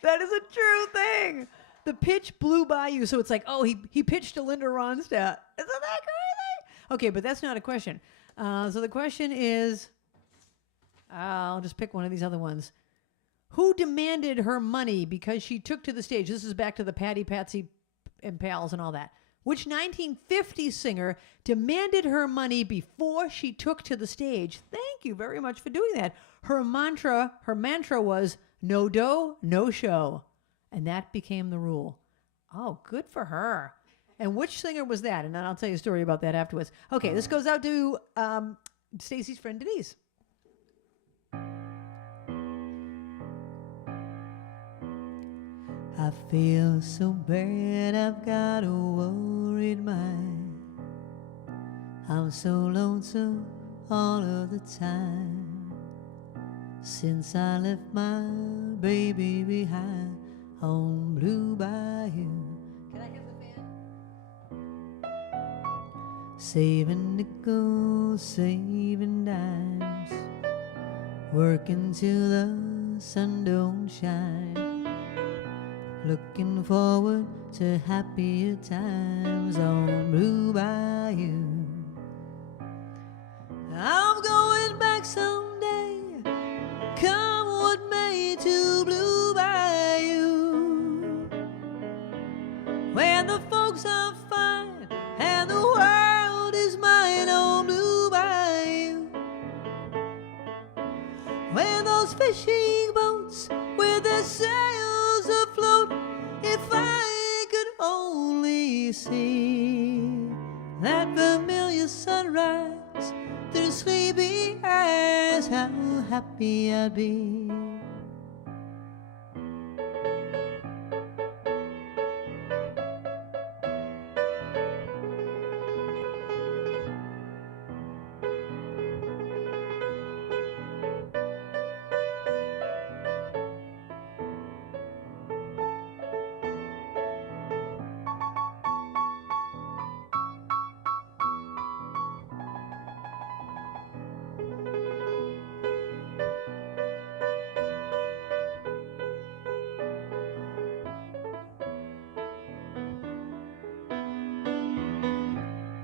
That is a true thing. The pitch blew by you. So it's like, he pitched to Linda Ronstadt. Isn't that crazy? Okay, but that's not a question. So the question is, I'll just pick one of these other ones. Who demanded her money because she took to the stage? This is back to the Patty, Patsy, and Pals and all that. Which 1950s singer demanded her money before she took to the stage? Thank you very much for doing that. Her mantra was, no dough, no show. And that became the rule. Oh, good for her. And which singer was that? And then I'll tell you a story about that afterwards. Okay, this goes out to Stacy's friend Denise. I feel so bad, I've got a worried mind. I'm so lonesome all of the time. Since I left my baby behind on Blue Bayou. Can I get the fan? Saving nickels, saving dimes, working till the sun don't shine. Looking forward to happier times on Blue Bayou. I'm going back someday, come what may, to Blue Bayou, where the folks are fine and the world is mine on Blue Bayou, where those fishing boats with their sails afloat. If I could only see that familiar sunrise through sleepy eyes, how happy I'd be.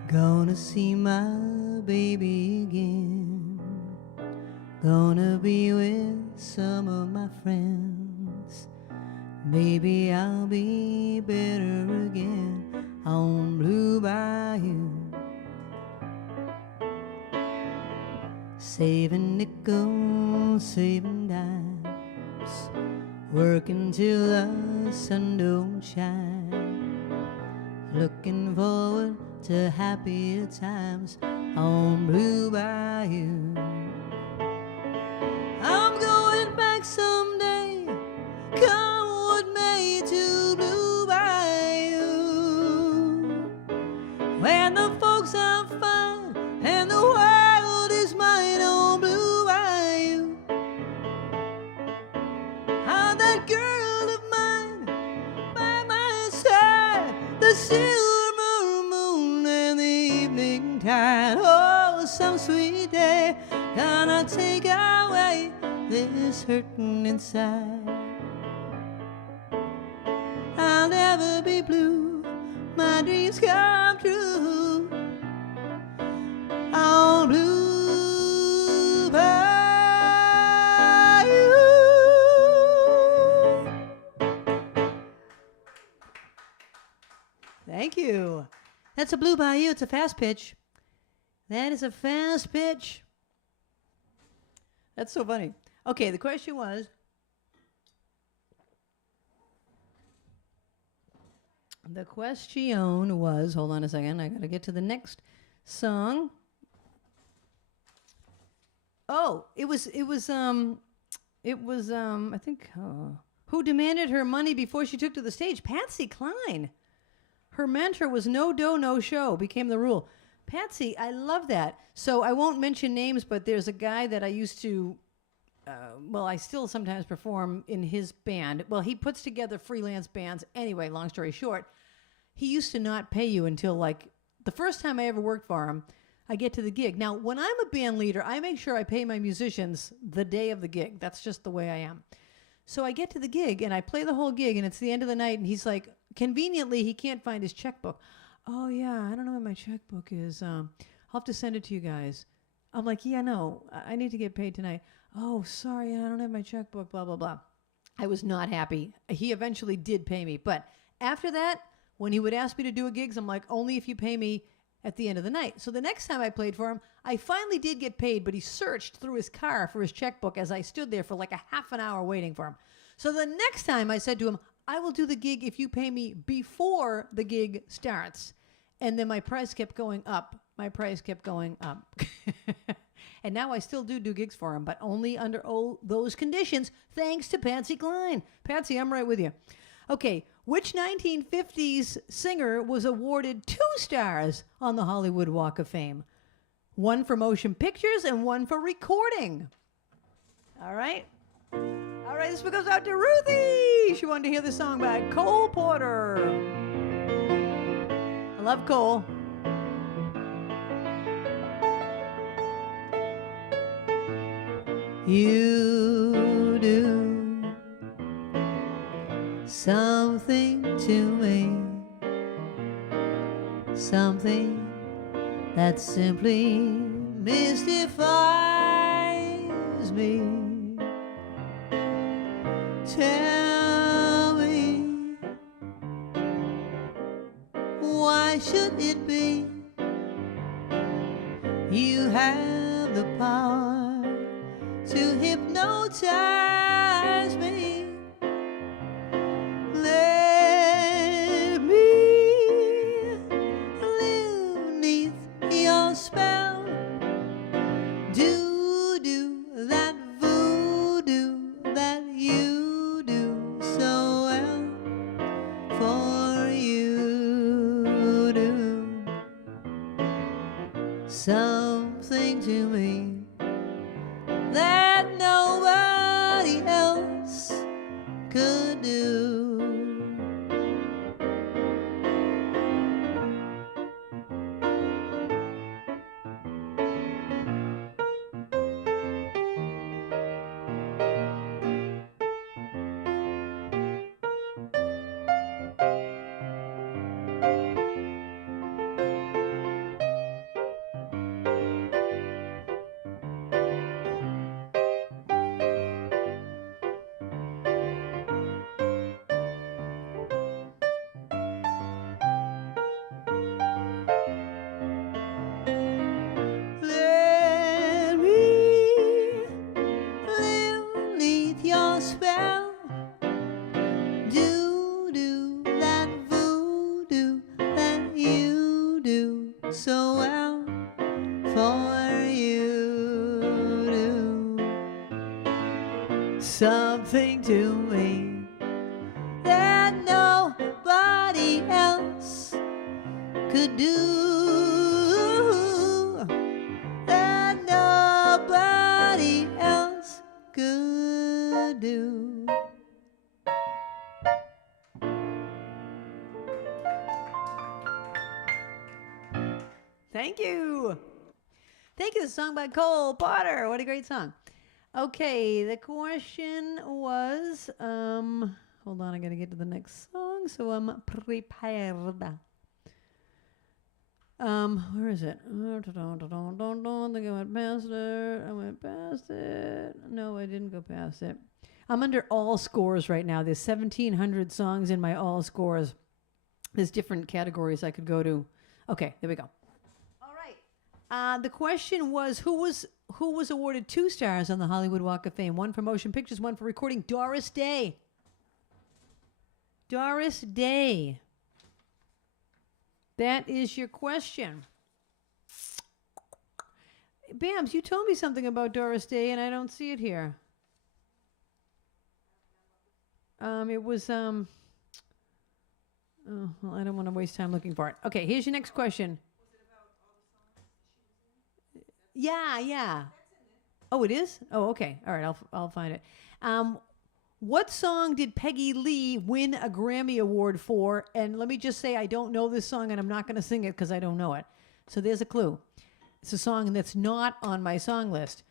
Gonna see my baby again. Gonna be with some of my friends. Maybe I'll be better again on Blue Bayou. Saving nickels, saving dimes, working till the sun don't shine. Looking forward to happier times on Blue Bayou. I'm going back someday, come what may, to Blue folks are fine, and the world is mine on Blue Bayou. How that girl of mine by my side, the silver moon and the evening tide. Oh, some sweet day gonna take away this hurting inside. I'll never be blue, my dreams come true. On Blue Bayou. Thank you. That's a Blue Bayou. It's a fast pitch. That is a fast pitch. That's so funny. Okay, the question was, hold on a second, I gotta get to the next song. Oh, it was I think, who demanded her money before she took to the stage? Patsy Cline. Her mantra was no dough, no show, became the rule. Patsy, I love that. So I won't mention names, but there's a guy that I used to, I still sometimes perform in his band. Well, he puts together freelance bands. Anyway, long story short, he used to not pay you until like the first time I ever worked for him, I get to the gig. Now, when I'm a band leader, I make sure I pay my musicians the day of the gig. That's just the way I am. So I get to the gig and I play the whole gig and it's the end of the night and he's like, conveniently, he can't find his checkbook. Oh, yeah, I don't know where my checkbook is. I'll have to send it to you guys. I'm like, yeah, no, I need to get paid tonight. Oh, sorry, I don't have my checkbook, blah, blah, blah. I was not happy. He eventually did pay me. But after that, when he would ask me to do a gigs, I'm like, only if you pay me at the end of the night. So the next time I played for him, I finally did get paid, but he searched through his car for his checkbook as I stood there for like a half an hour waiting for him. So the next time I said to him, I will do the gig if you pay me before the gig starts. And then my price kept going up. And now I still do gigs for him, but only under those conditions, thanks to Patsy Cline. Patsy, I'm right with you. Okay, which 1950s singer was awarded 2 stars on the Hollywood Walk of Fame? One for motion pictures and one for recording. All right, this one goes out to Ruthie. She wanted to hear the song by Cole Porter. I love Cole. You do something to me, something that simply mystifies me. Tell me, why should it be you have the power to hypnotize me? Let me live neath your spell. Do that voodoo that you do so well. For you do something to me that nobody else could do. So well, for you do something to me that nobody else could do. Thank you. Thank you. The song by Cole Potter. What a great song. Okay, the question was, hold on, I got to get to the next song, so I'm prepared. Where is it? I think I went past it. I went past it. No, I didn't go past it. I'm under all scores right now. There's 1,700 songs in my all scores. There's different categories I could go to. Okay, there we go. All right. The question was, who was awarded 2 stars on the Hollywood Walk of Fame? 1 for motion pictures, 1 for recording. Doris Day. Doris Day. That is your question. Bams, you told me something about Doris Day, and I don't see it here. It was, oh, well, I don't want to waste time looking for it. Okay, here's your next question. Was it about all the songs that she was in? Yeah. Oh, it is? Oh, okay. All right, I'll find it. What song did Peggy Lee win a Grammy Award for? And let me just say, I don't know this song, and I'm not going to sing it because I don't know it. So there's a clue. It's a song that's not on my song list.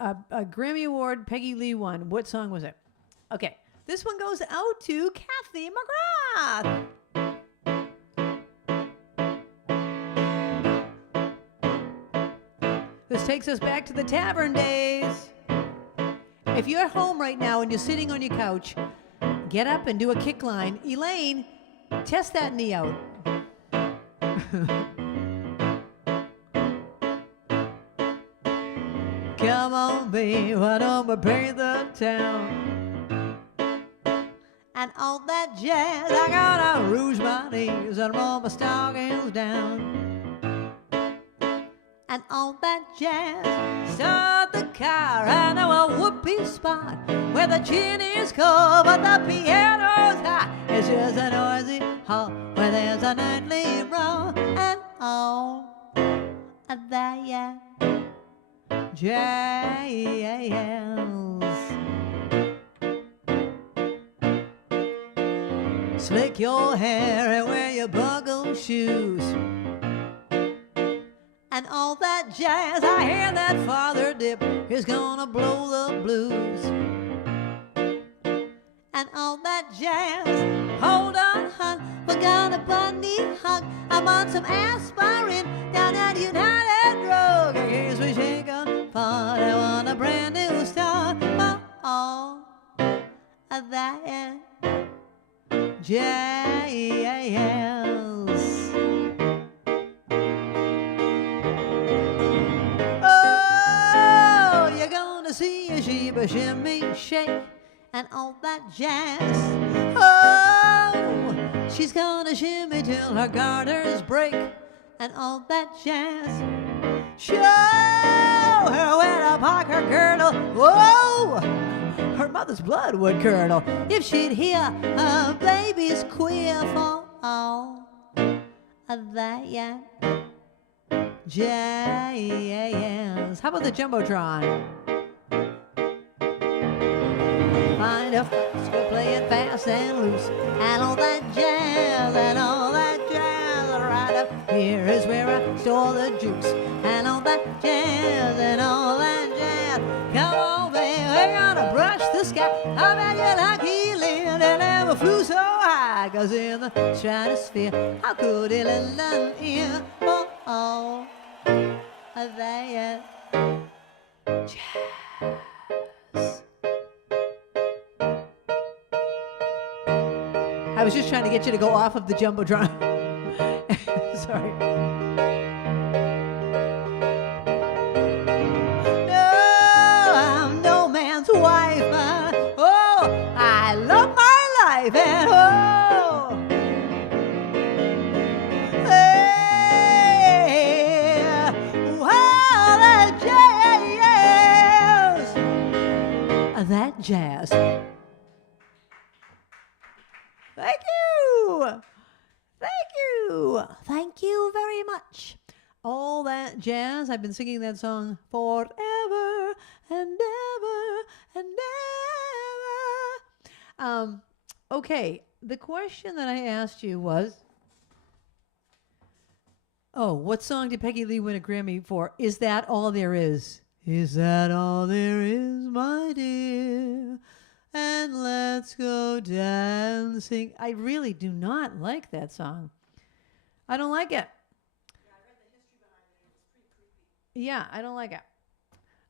A Grammy Award Peggy Lee won. What song was it? Okay. This one goes out to Kathy McGrath. This takes us back to the tavern days. If you're at home right now and you're sitting on your couch, get up and do a kick line. Elaine, test that knee out. Come on, babe, why don't we paint the town? And all that jazz, I gotta rouge my knees and roll my stockings down. And all that jazz, start the car, I know a whoopee spot where the chin is cold but the piano's hot. It's just a noisy hall where there's a nightly brawl. And all that jazz. Slick your hair and wear your buckle shoes. And all that jazz, I hear that Father Dip is gonna blow the blues. And all that jazz, hold on, hon, we're gonna bunny hug. I'm on some aspirin down at United Drug. In case we shake a pot, I want a brand new start. For all of that jazz. Oh, you're gonna see a sheba shimmy shake and all that jazz. Oh, she's gonna shimmy till her garters break and all that jazz. Show her where to park her girdle. Whoa! Her mother's blood would curdle if she'd hear her baby's queer for all of that jazz. How about the Jumbotron? Find a fox, go play it fast and loose, and all that jazz, and all that jazz. Right up here is where I store the juice, and all that jazz, and all that jazz. Come on, baby, we're gonna brush the sky. I bet you like he lived and never flew so high, 'cause in the stratosphere, how could he let none in for all of that jazz? I was just trying to get you to go off of the Jumbotron. Sorry. No, I'm no man's wife, but oh, I love my life and oh, hey, wow, that jazz. Thank you. Thank you. Thank you very much. All that jazz. I've been singing that song forever and ever and ever. Okay. The question that I asked you was, Oh, what song did Peggy Lee win a Grammy for? Is That All There Is? Is that all there is, my dear? And let's go dancing. I really do not like that song. I don't like it. Yeah, I don't like it.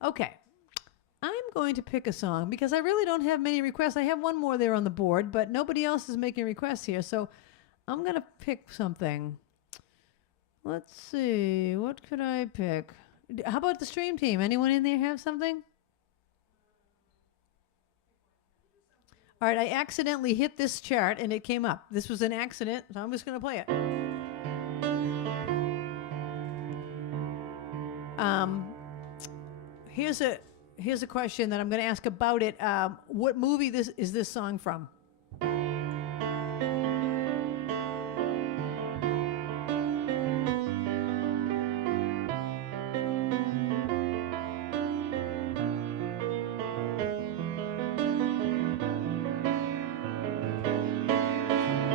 Okay. I'm going to pick a song because I really don't have many requests. I have one more there on the board, but nobody else is making requests here. So I'm going to pick something. Let's see. What could I pick? How about the stream team? Anyone in there have something? All right. I accidentally hit this chart and it came up. This was an accident, so I'm just going to play it. Here's a question that I'm going to ask about it. What movie is this song from?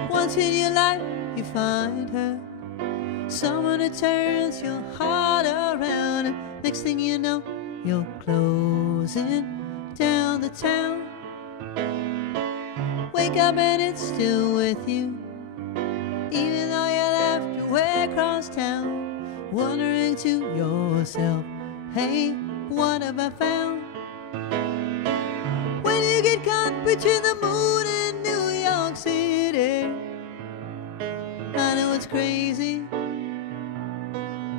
Once in your life you find her, someone who turns your heart around, and next thing you know you're closing down the town. Wake up and it's still with you, even though you left your way across town, wondering to yourself, hey, what have I found? When you get caught between the moon and New York City, I know it's crazy,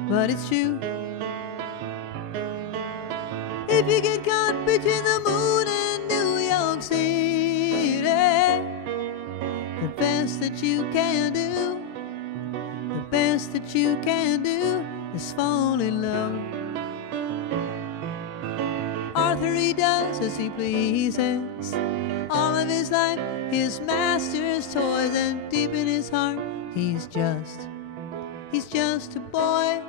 but it's true. If you get caught between the moon and New York City, the best that you can do, the best that you can do is fall in love. Arthur, he does as he pleases, all of his life his master's toys, and deep in his heart he's just a boy,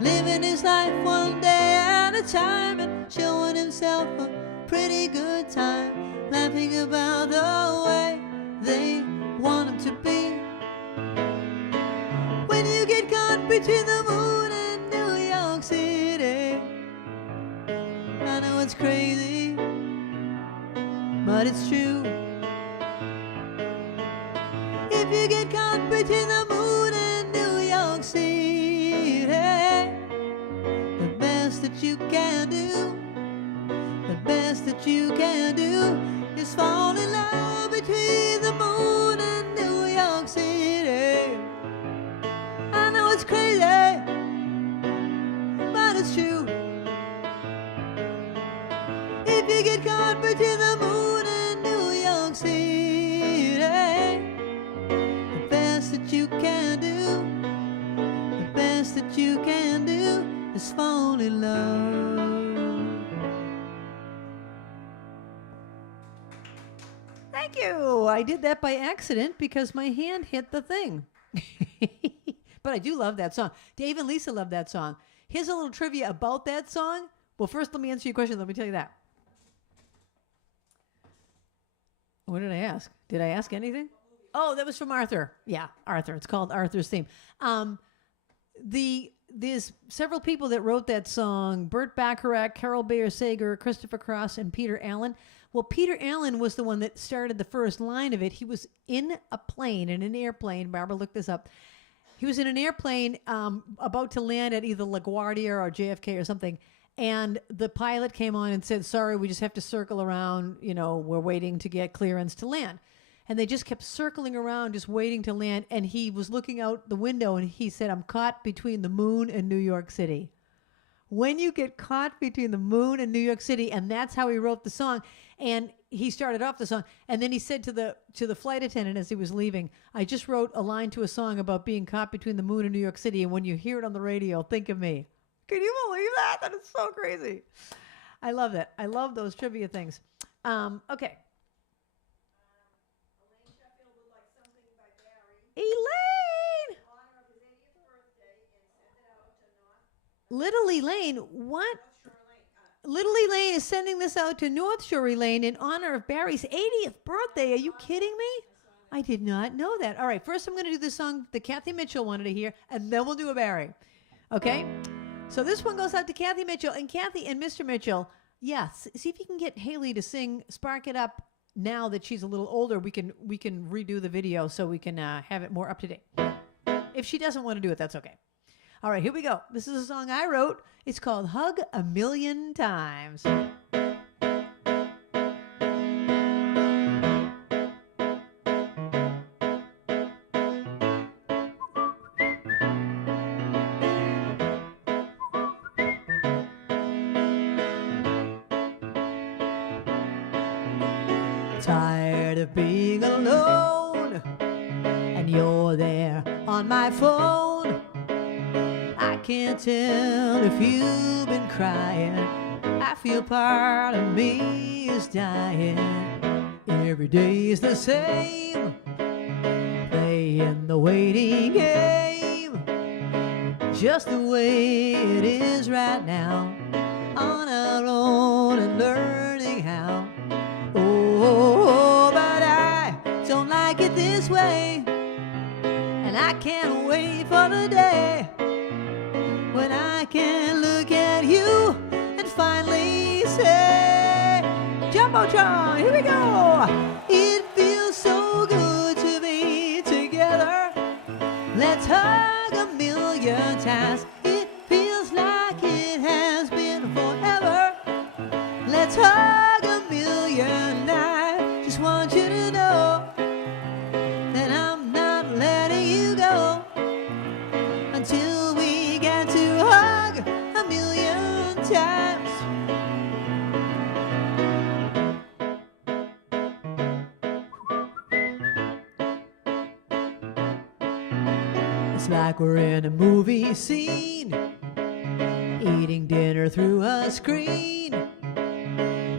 living his life one day at a time and showing himself a pretty good time, laughing about the way they want him to be. When you get caught between the moon and New York City, I know it's crazy, but it's true. If you get caught between the moon and New York City, the best that you can do, the best that you can do is fall in love between the moon and New York City. I know it's crazy, but it's true. If you get caught between the moon and New York City, the best that you can do, the best that you can do is fall in love. Thank you. I did that by accident because my hand hit the thing. But I do love that song. Dave and Lisa love that song. Here's a little trivia about that song. Well, first let me answer your question. Let me tell you that. What did I ask? Did I ask anything? Oh, that was from Arthur. Yeah, Arthur. It's called Arthur's Theme. There's several people that wrote that song: Burt Bacharach, Carol Bayer Sager, Christopher Cross, and Peter Allen. Well, Peter Allen was the one that started the first line of it. He was in an airplane. Barbara looked this up. He was in an airplane about to land at either LaGuardia or JFK or something. And the pilot came on and said, sorry, we just have to circle around. You know, we're waiting to get clearance to land. And they just kept circling around, just waiting to land. And he was looking out the window and he said, I'm caught between the moon and New York City. When you get caught between the moon and New York City, and that's how he wrote the song. And he started off the song, and then he said to the flight attendant as he was leaving, I just wrote a line to a song about being caught between the moon and New York City, and when you hear it on the radio, think of me. Can you believe that? That is so crazy. I love that. I love those trivia things. Okay. Elaine! Little Elaine, what? Little Elaine is sending this out to North Shore Elaine in honor of Barry's 80th birthday. Are you kidding me? I did not know that. All right, first I'm going to do the song that Kathy Mitchell wanted to hear, and then we'll do a Barry. Okay? So this one goes out to Kathy Mitchell. And Kathy and Mr. Mitchell, yes, see if you can get Haley to sing Spark It Up now that she's a little older. We can redo the video so we can have it more up to date. If she doesn't want to do it, that's okay. All right, here we go. This is a song I wrote. It's called Hug a Million Times. Tired of being alone, and you're there on my phone. I can't tell if you've been crying. I feel part of me is dying. Every day's the same, playing the waiting game, just the way it is right now, on our own and learning how. Oh, but I don't like it this way, and I can't wait for the day when I can look at you and finally say, Jumbotron, here we go. It feels so good to be together. Let's hug a million times. It feels like it has been forever. Let's hug a million. I just want you to know that I'm not letting you go until we get to hug a million times. It's like we're in a movie scene, eating dinner through a screen.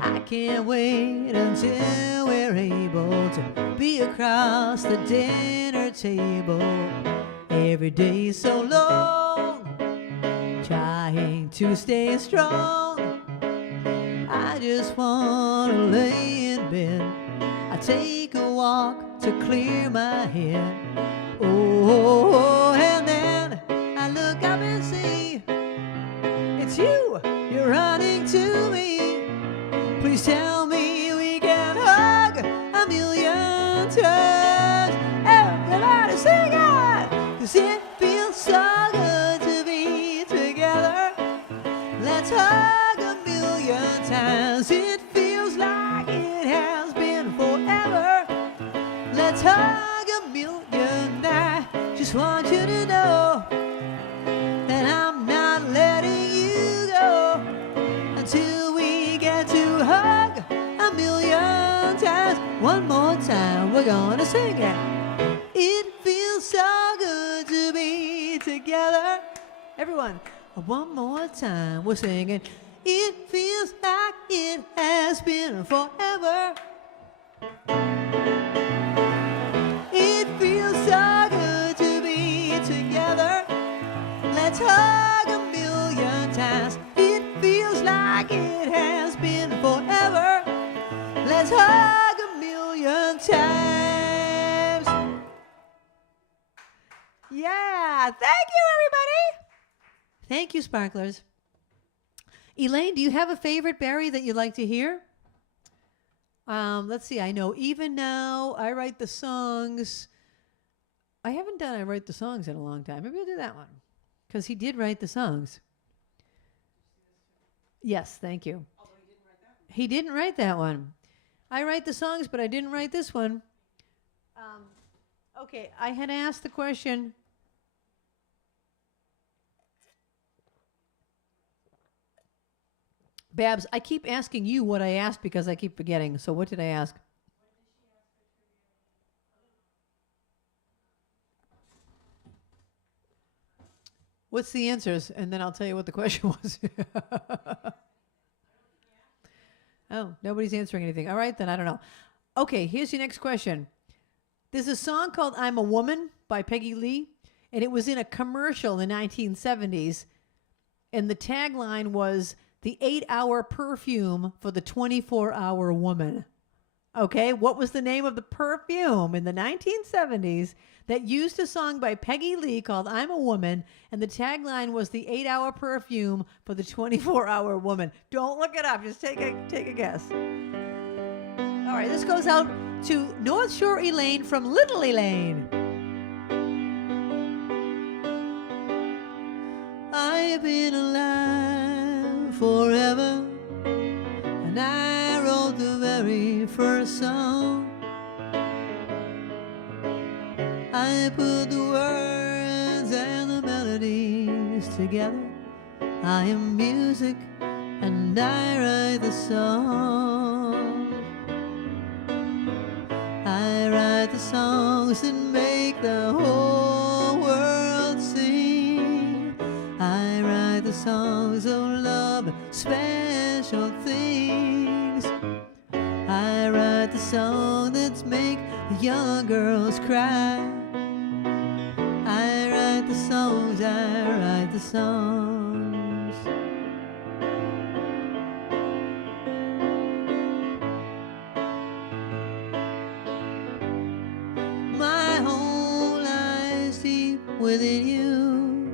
I can't wait until we're able to be across the dinner table. Every day's so long, trying to stay strong. I just want to lay in bed. I take a walk to clear my head. Oh, and then I look up and see it's you, you're running to me. Please tell me we can hug a million times. Everybody sing it, 'cause it feels so good to be together. Let's hug a million times. It feels like it has been forever. Let's hug a million. I just want you to know that I'm not letting you go until we get to hug a million times. One more time, we're gonna sing it. It feels so good to be together. Everyone, one more time, we're singing. It feels like it has been forever. It feels so good to be together. Let's hug a million times. It feels like it has been forever. Let's hug a million times. Yeah, thank you, everybody. Thank you, Sparklers. Elaine, do you have a favorite Barry that you'd like to hear? Let's see. I know Even Now, I Write the Songs. I haven't done I Write the Songs in a long time. Maybe I'll do that one, because he did write the songs. Yes, thank you. Although he didn't write that one. He didn't write that one. I write the songs, but I didn't write this one. Okay, I had asked the question. Babs, I keep asking you what I asked because I keep forgetting. So what did I ask? What's the answers? And then I'll tell you what the question was. Oh, nobody's answering anything. All right, then I don't know. Okay, here's your next question. There's a song called I'm a Woman by Peggy Lee, and it was in a commercial in the 1970s. And the tagline was, the 8-hour perfume for the 24-hour woman. Okay, what was the name of the perfume in the 1970s that used a song by Peggy Lee called I'm a Woman, and the tagline was the 8-hour perfume for the 24-hour woman? Don't look it up. Just take a guess. All right, this goes out to North Shore Elaine from Little Elaine. I've been alive forever, and I wrote the very first song. I put the words and the melodies together. I am music and I write the song. I write the songs that make the whole world sing. I write the songs of love and special things. I write the song that make young girls cry. I write the songs, I write the songs. My whole life's deep within you,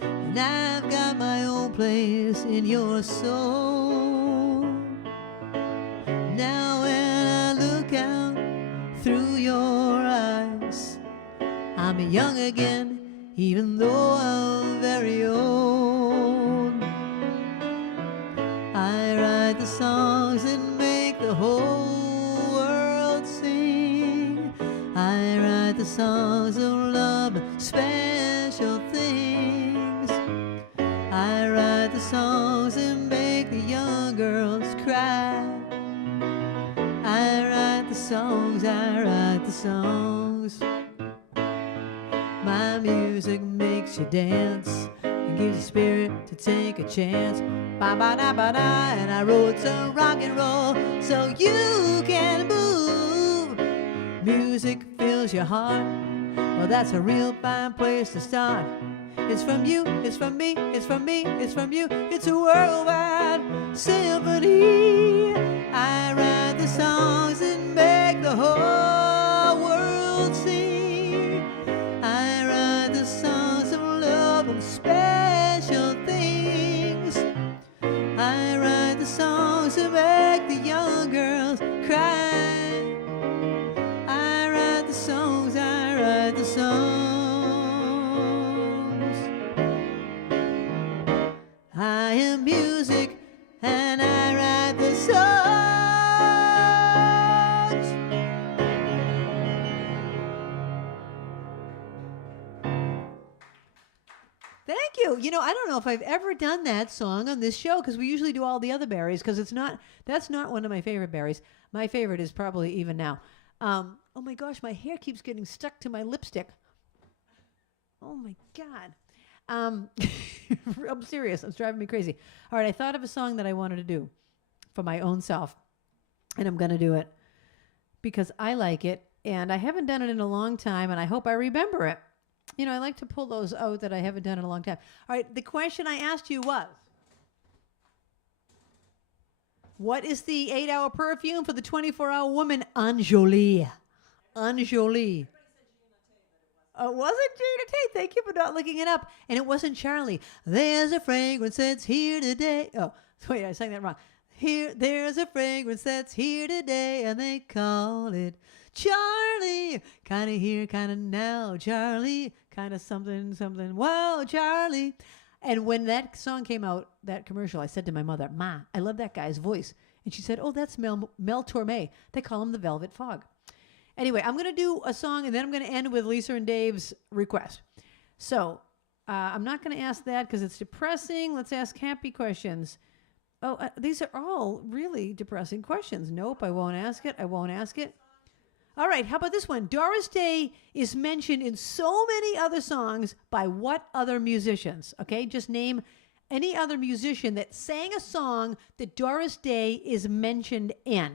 and I've got my own place in your soul. Now when I look out through your eyes, I'm young again, even though I'm very old. I write the songs that make the whole world sing. I write the songs of love, special things. I write the songs that make the young girls cry. I write the songs, I write the songs. My music makes you dance and gives you spirit to take a chance. Ba-ba-da-ba-da, and I wrote some rock and roll so you can move. Music fills your heart, well, that's a real fine place to start. It's from you, it's from me, it's from me, it's from you. It's a worldwide symphony. I write the songs that make the whole world sing. I write the songs of love and special things. I write the songs that make the young girls cry. I write the songs, I write the songs. I am music and I write the songs. Thank you. You know, I don't know if I've ever done that song on this show because we usually do all the other berries because that's not one of my favorite berries. My favorite is probably Even Now. Oh my gosh, my hair keeps getting stuck to my lipstick. Oh my God. I'm serious. It's driving me crazy. All right, I thought of a song that I wanted to do for my own self, and I'm going to do it because I like it, and I haven't done it in a long time, and I hope I remember it. You know, I like to pull those out that I haven't done in a long time. All right, the question I asked you was, what is the 8-hour perfume for the 24-hour woman? Anjoli. Anjoli. Was it Gina Tate? Thank you for not looking it up. And it wasn't Charlie. There's a fragrance that's here today. Oh, wait, I sang that wrong. There's a fragrance that's here today, and they call it Charlie. Kind of here, kind of now, Charlie. Kind of something, something. Wow, Charlie. And when that song came out, that commercial, I said to my mother, Ma, I love that guy's voice. And she said, oh, that's Mel Torme. They call him the Velvet Fog. Anyway, I'm going to do a song, and then I'm going to end with Lisa and Dave's request. So I'm not going to ask that because it's depressing. Let's ask happy questions. Oh, these are all really depressing questions. Nope, I won't ask it. I won't ask it. All right, how about this one? Doris Day is mentioned in so many other songs by what other musicians? Okay, just name any other musician that sang a song that Doris Day is mentioned in.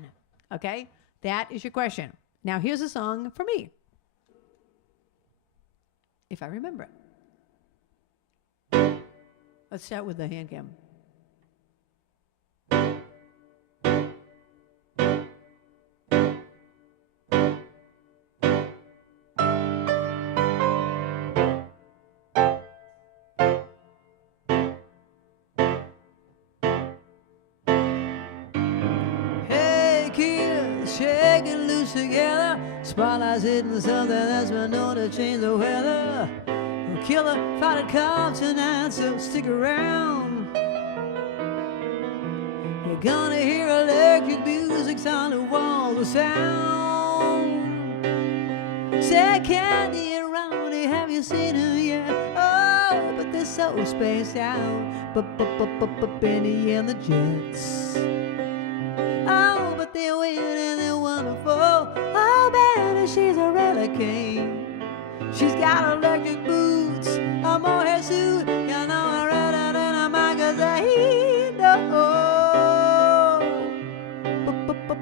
Okay, that is your question. Now, here's a song for me, if I remember it. Let's start with the hand cam. shaking loose together. Spotlights hitting something that's been known to change the weather. The killer fight at cops tonight, so stick around. You're gonna hear electric music on the wall of sound. Say Candy and Ronnie, have you seen them yet? Oh, but they're so spaced out. Benny and the Jets. Oh, but they're winning and they're wonderful. Oh, Benny, she's a relicate. She's got electric boots, a mohair suit. You know I read it in a magazine. Oh,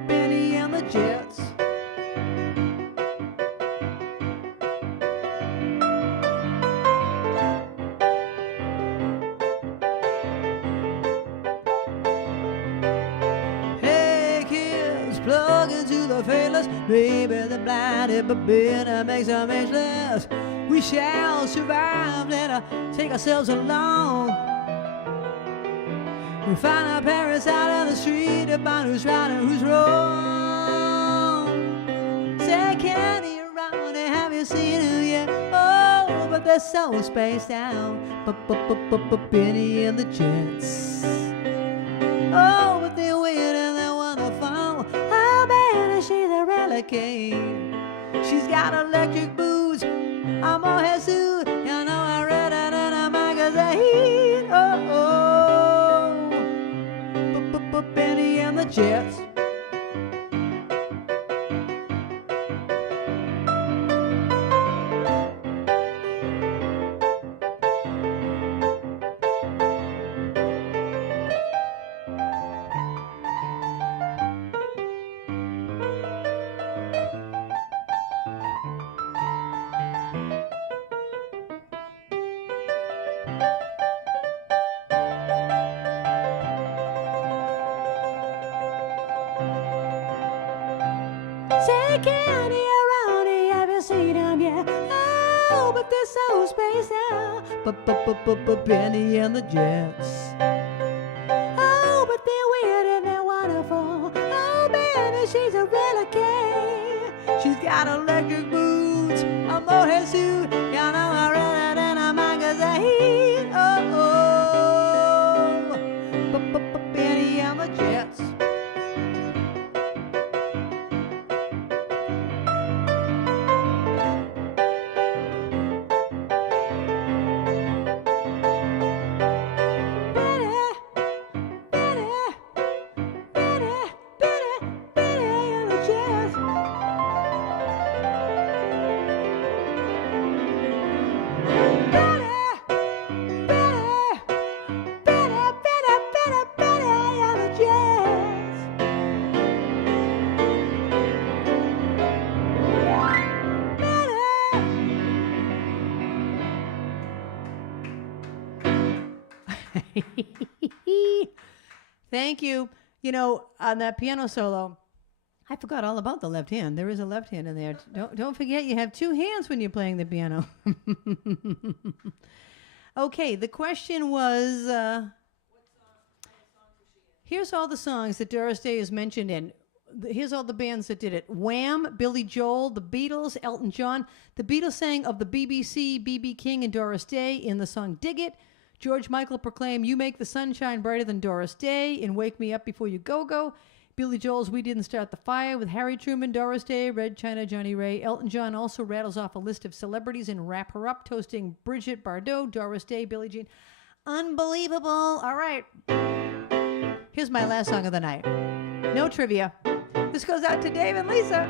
Benny and the Jets. Plug into the faithless, maybe the blinded, but bitter makes them ageless. We shall survive, let take ourselves along. We find our parents out on the street, about who's right and who's wrong. Say, Candy around, have you seen them yet? Oh, but they're so spaced out. Benny and the Jets. Oh, but they're weird and they're wonderful. Oh, Benny, she's a relicate. She's got electric boots, a mohair suit. You know I read it in a magazine. Oh, Benny and the Jets. Say, Candy around here, have you seen them yet? Oh, but they're so spaced out. Benny and the Jets. Oh, but they're weird and they're wonderful. Oh, Benny, she's a relicate. She's got electric boots, a mohair suit. You know I read it in a magazine. Oh, Benny and the Jets. Thank you. You know, on that piano solo, I forgot all about the left hand. There is a left hand in there. Don't forget you have two hands when you're playing the piano. Okay, the question was, here's all the songs that Doris Day is mentioned in. Here's all the bands that did it. Wham, Billy Joel, the Beatles, Elton John. The Beatles sang of the BBC, B.B. King and Doris Day in the song Dig It. George Michael proclaimed, "You make the sunshine brighter than Doris Day" in Wake Me Up Before You Go Go. Billy Joel's "We Didn't Start the Fire" with Harry Truman, Doris Day, Red China, Johnny Ray. Elton John also rattles off a list of celebrities in Wrap Her Up, toasting Bridget Bardot, Doris Day, Billie Jean. Unbelievable. All right. Here's my last song of the night. No trivia. This goes out to Dave and Lisa.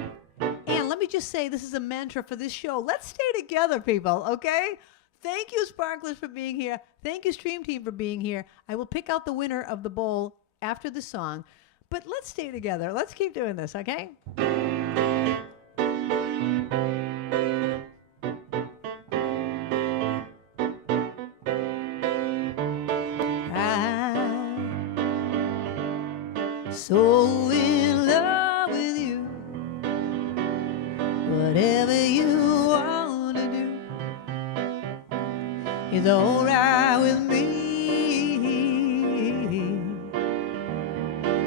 And let me just say, this is a mantra for this show. Let's stay together, people, okay? Thank you, Sparklers, for being here. Thank you, Stream Team, for being here. I will pick out the winner of the bowl after the song. But let's stay together. Let's keep doing this, okay? I'm so in love with you. Whatever you want to do is all right with me.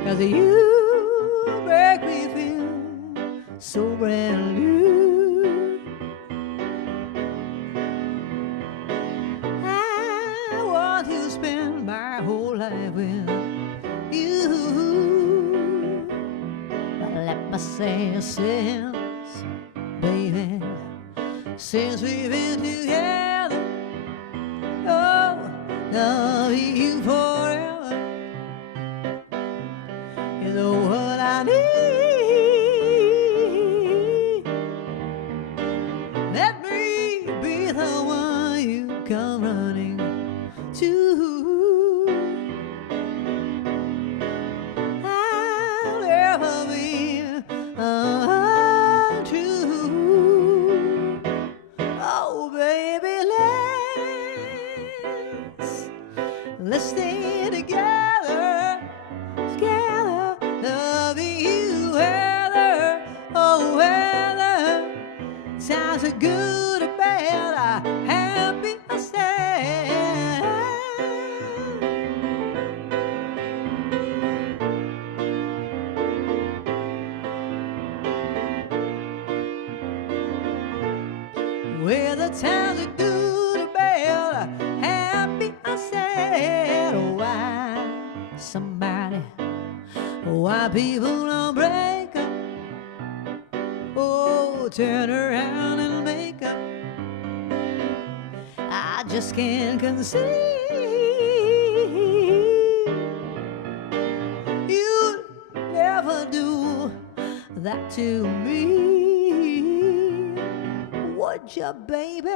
'Cause you make me feel life with you. Let me say since, baby, since we've been together, oh, love you forever. You know what I need. Let me be the one you come running to. I'll never be untrue. Oh, baby, let's stay together, together, loving you, weather, oh, weather. Times are good or bad, happy or sad. Whether times are good or bad, happy or sad. Why people don't break up? Oh, turn around and make up. I just can't conceive you'd never do that to me. Would you, baby?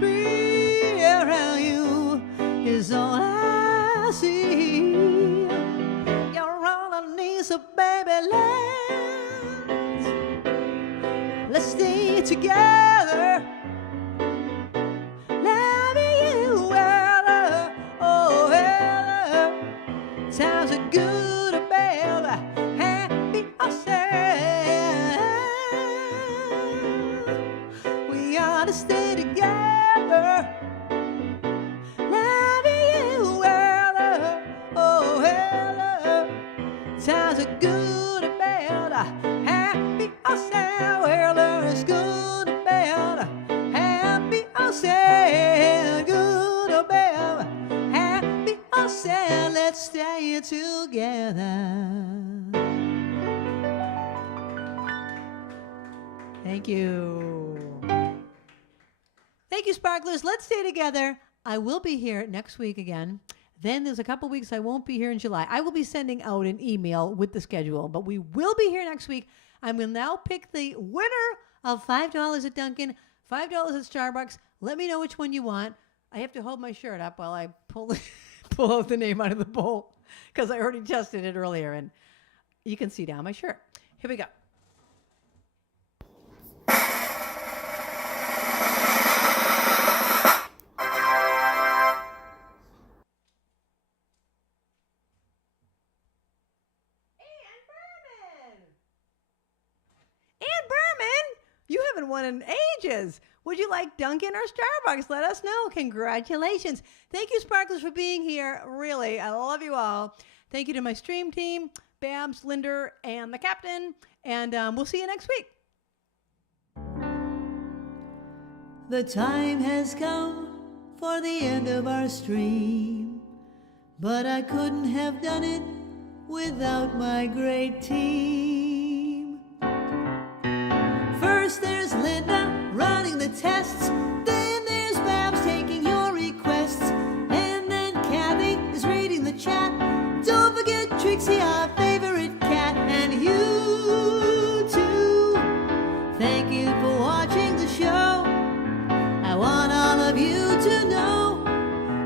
Be around you is all I see. You're on a knee, so baby, let's stay together. Loving you, weather, oh, weather. Times are good or bad, happy or sad. We ought to stay together. Loving you, weather, oh, weather. Times are good or bad, happy or sad. Weather is good or bad, happy or sad. Good or bad, happy or sad. Let's stay together. Thank you. Thank you, Sparklers. Let's stay together. I will be here next week again. Then there's a couple weeks I won't be here in July. I will be sending out an email with the schedule, but we will be here next week. I will now pick the winner of $5 at Dunkin', $5 at Starbucks. Let me know which one you want. I have to hold my shirt up while I pull out the name out of the bowl because I already tested it earlier, and you can see down my shirt. Here we go. You haven't won in ages. Would you like Dunkin' or Starbucks? Let us know. Congratulations. Thank you, Sparklers, for being here. Really, I love you all. Thank you to my stream team, Babs, Linder, and the captain. And we'll see you next week. The time has come for the end of our stream, but I couldn't have done it without my great team. First there's Linda running the tests, then there's Babs taking your requests, and then Kathy is reading the chat. Don't forget Trixie, our favorite cat, and you too. Thank you for watching the show. I want all of you to know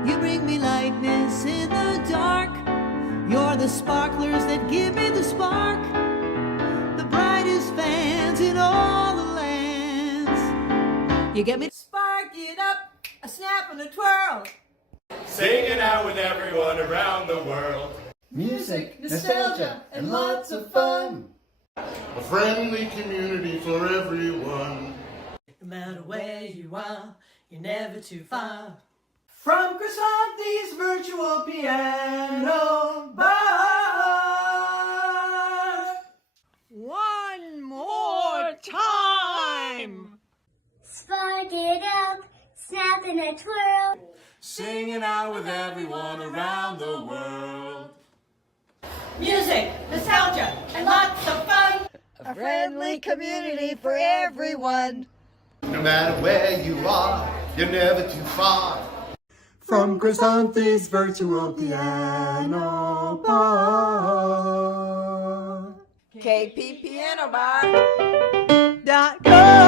you bring me lightness in the dark. You're the sparklers that give me the spark, the brightest fans in all the lands. You get me? Spark it up, a snap and a twirl. Singing out with everyone around the world. Music, nostalgia, and lots of fun. A friendly community for everyone. No matter where you are, you're never too far From Krisanthi's virtual piano bar. One more time. Spark it up, snap and a twirl. Sing hanging out with everyone around the world. Music, nostalgia, and lots of fun. A friendly community for everyone. No matter where you are, you're never too far. From Krisanthi's virtual piano bar. KP Piano Bar.com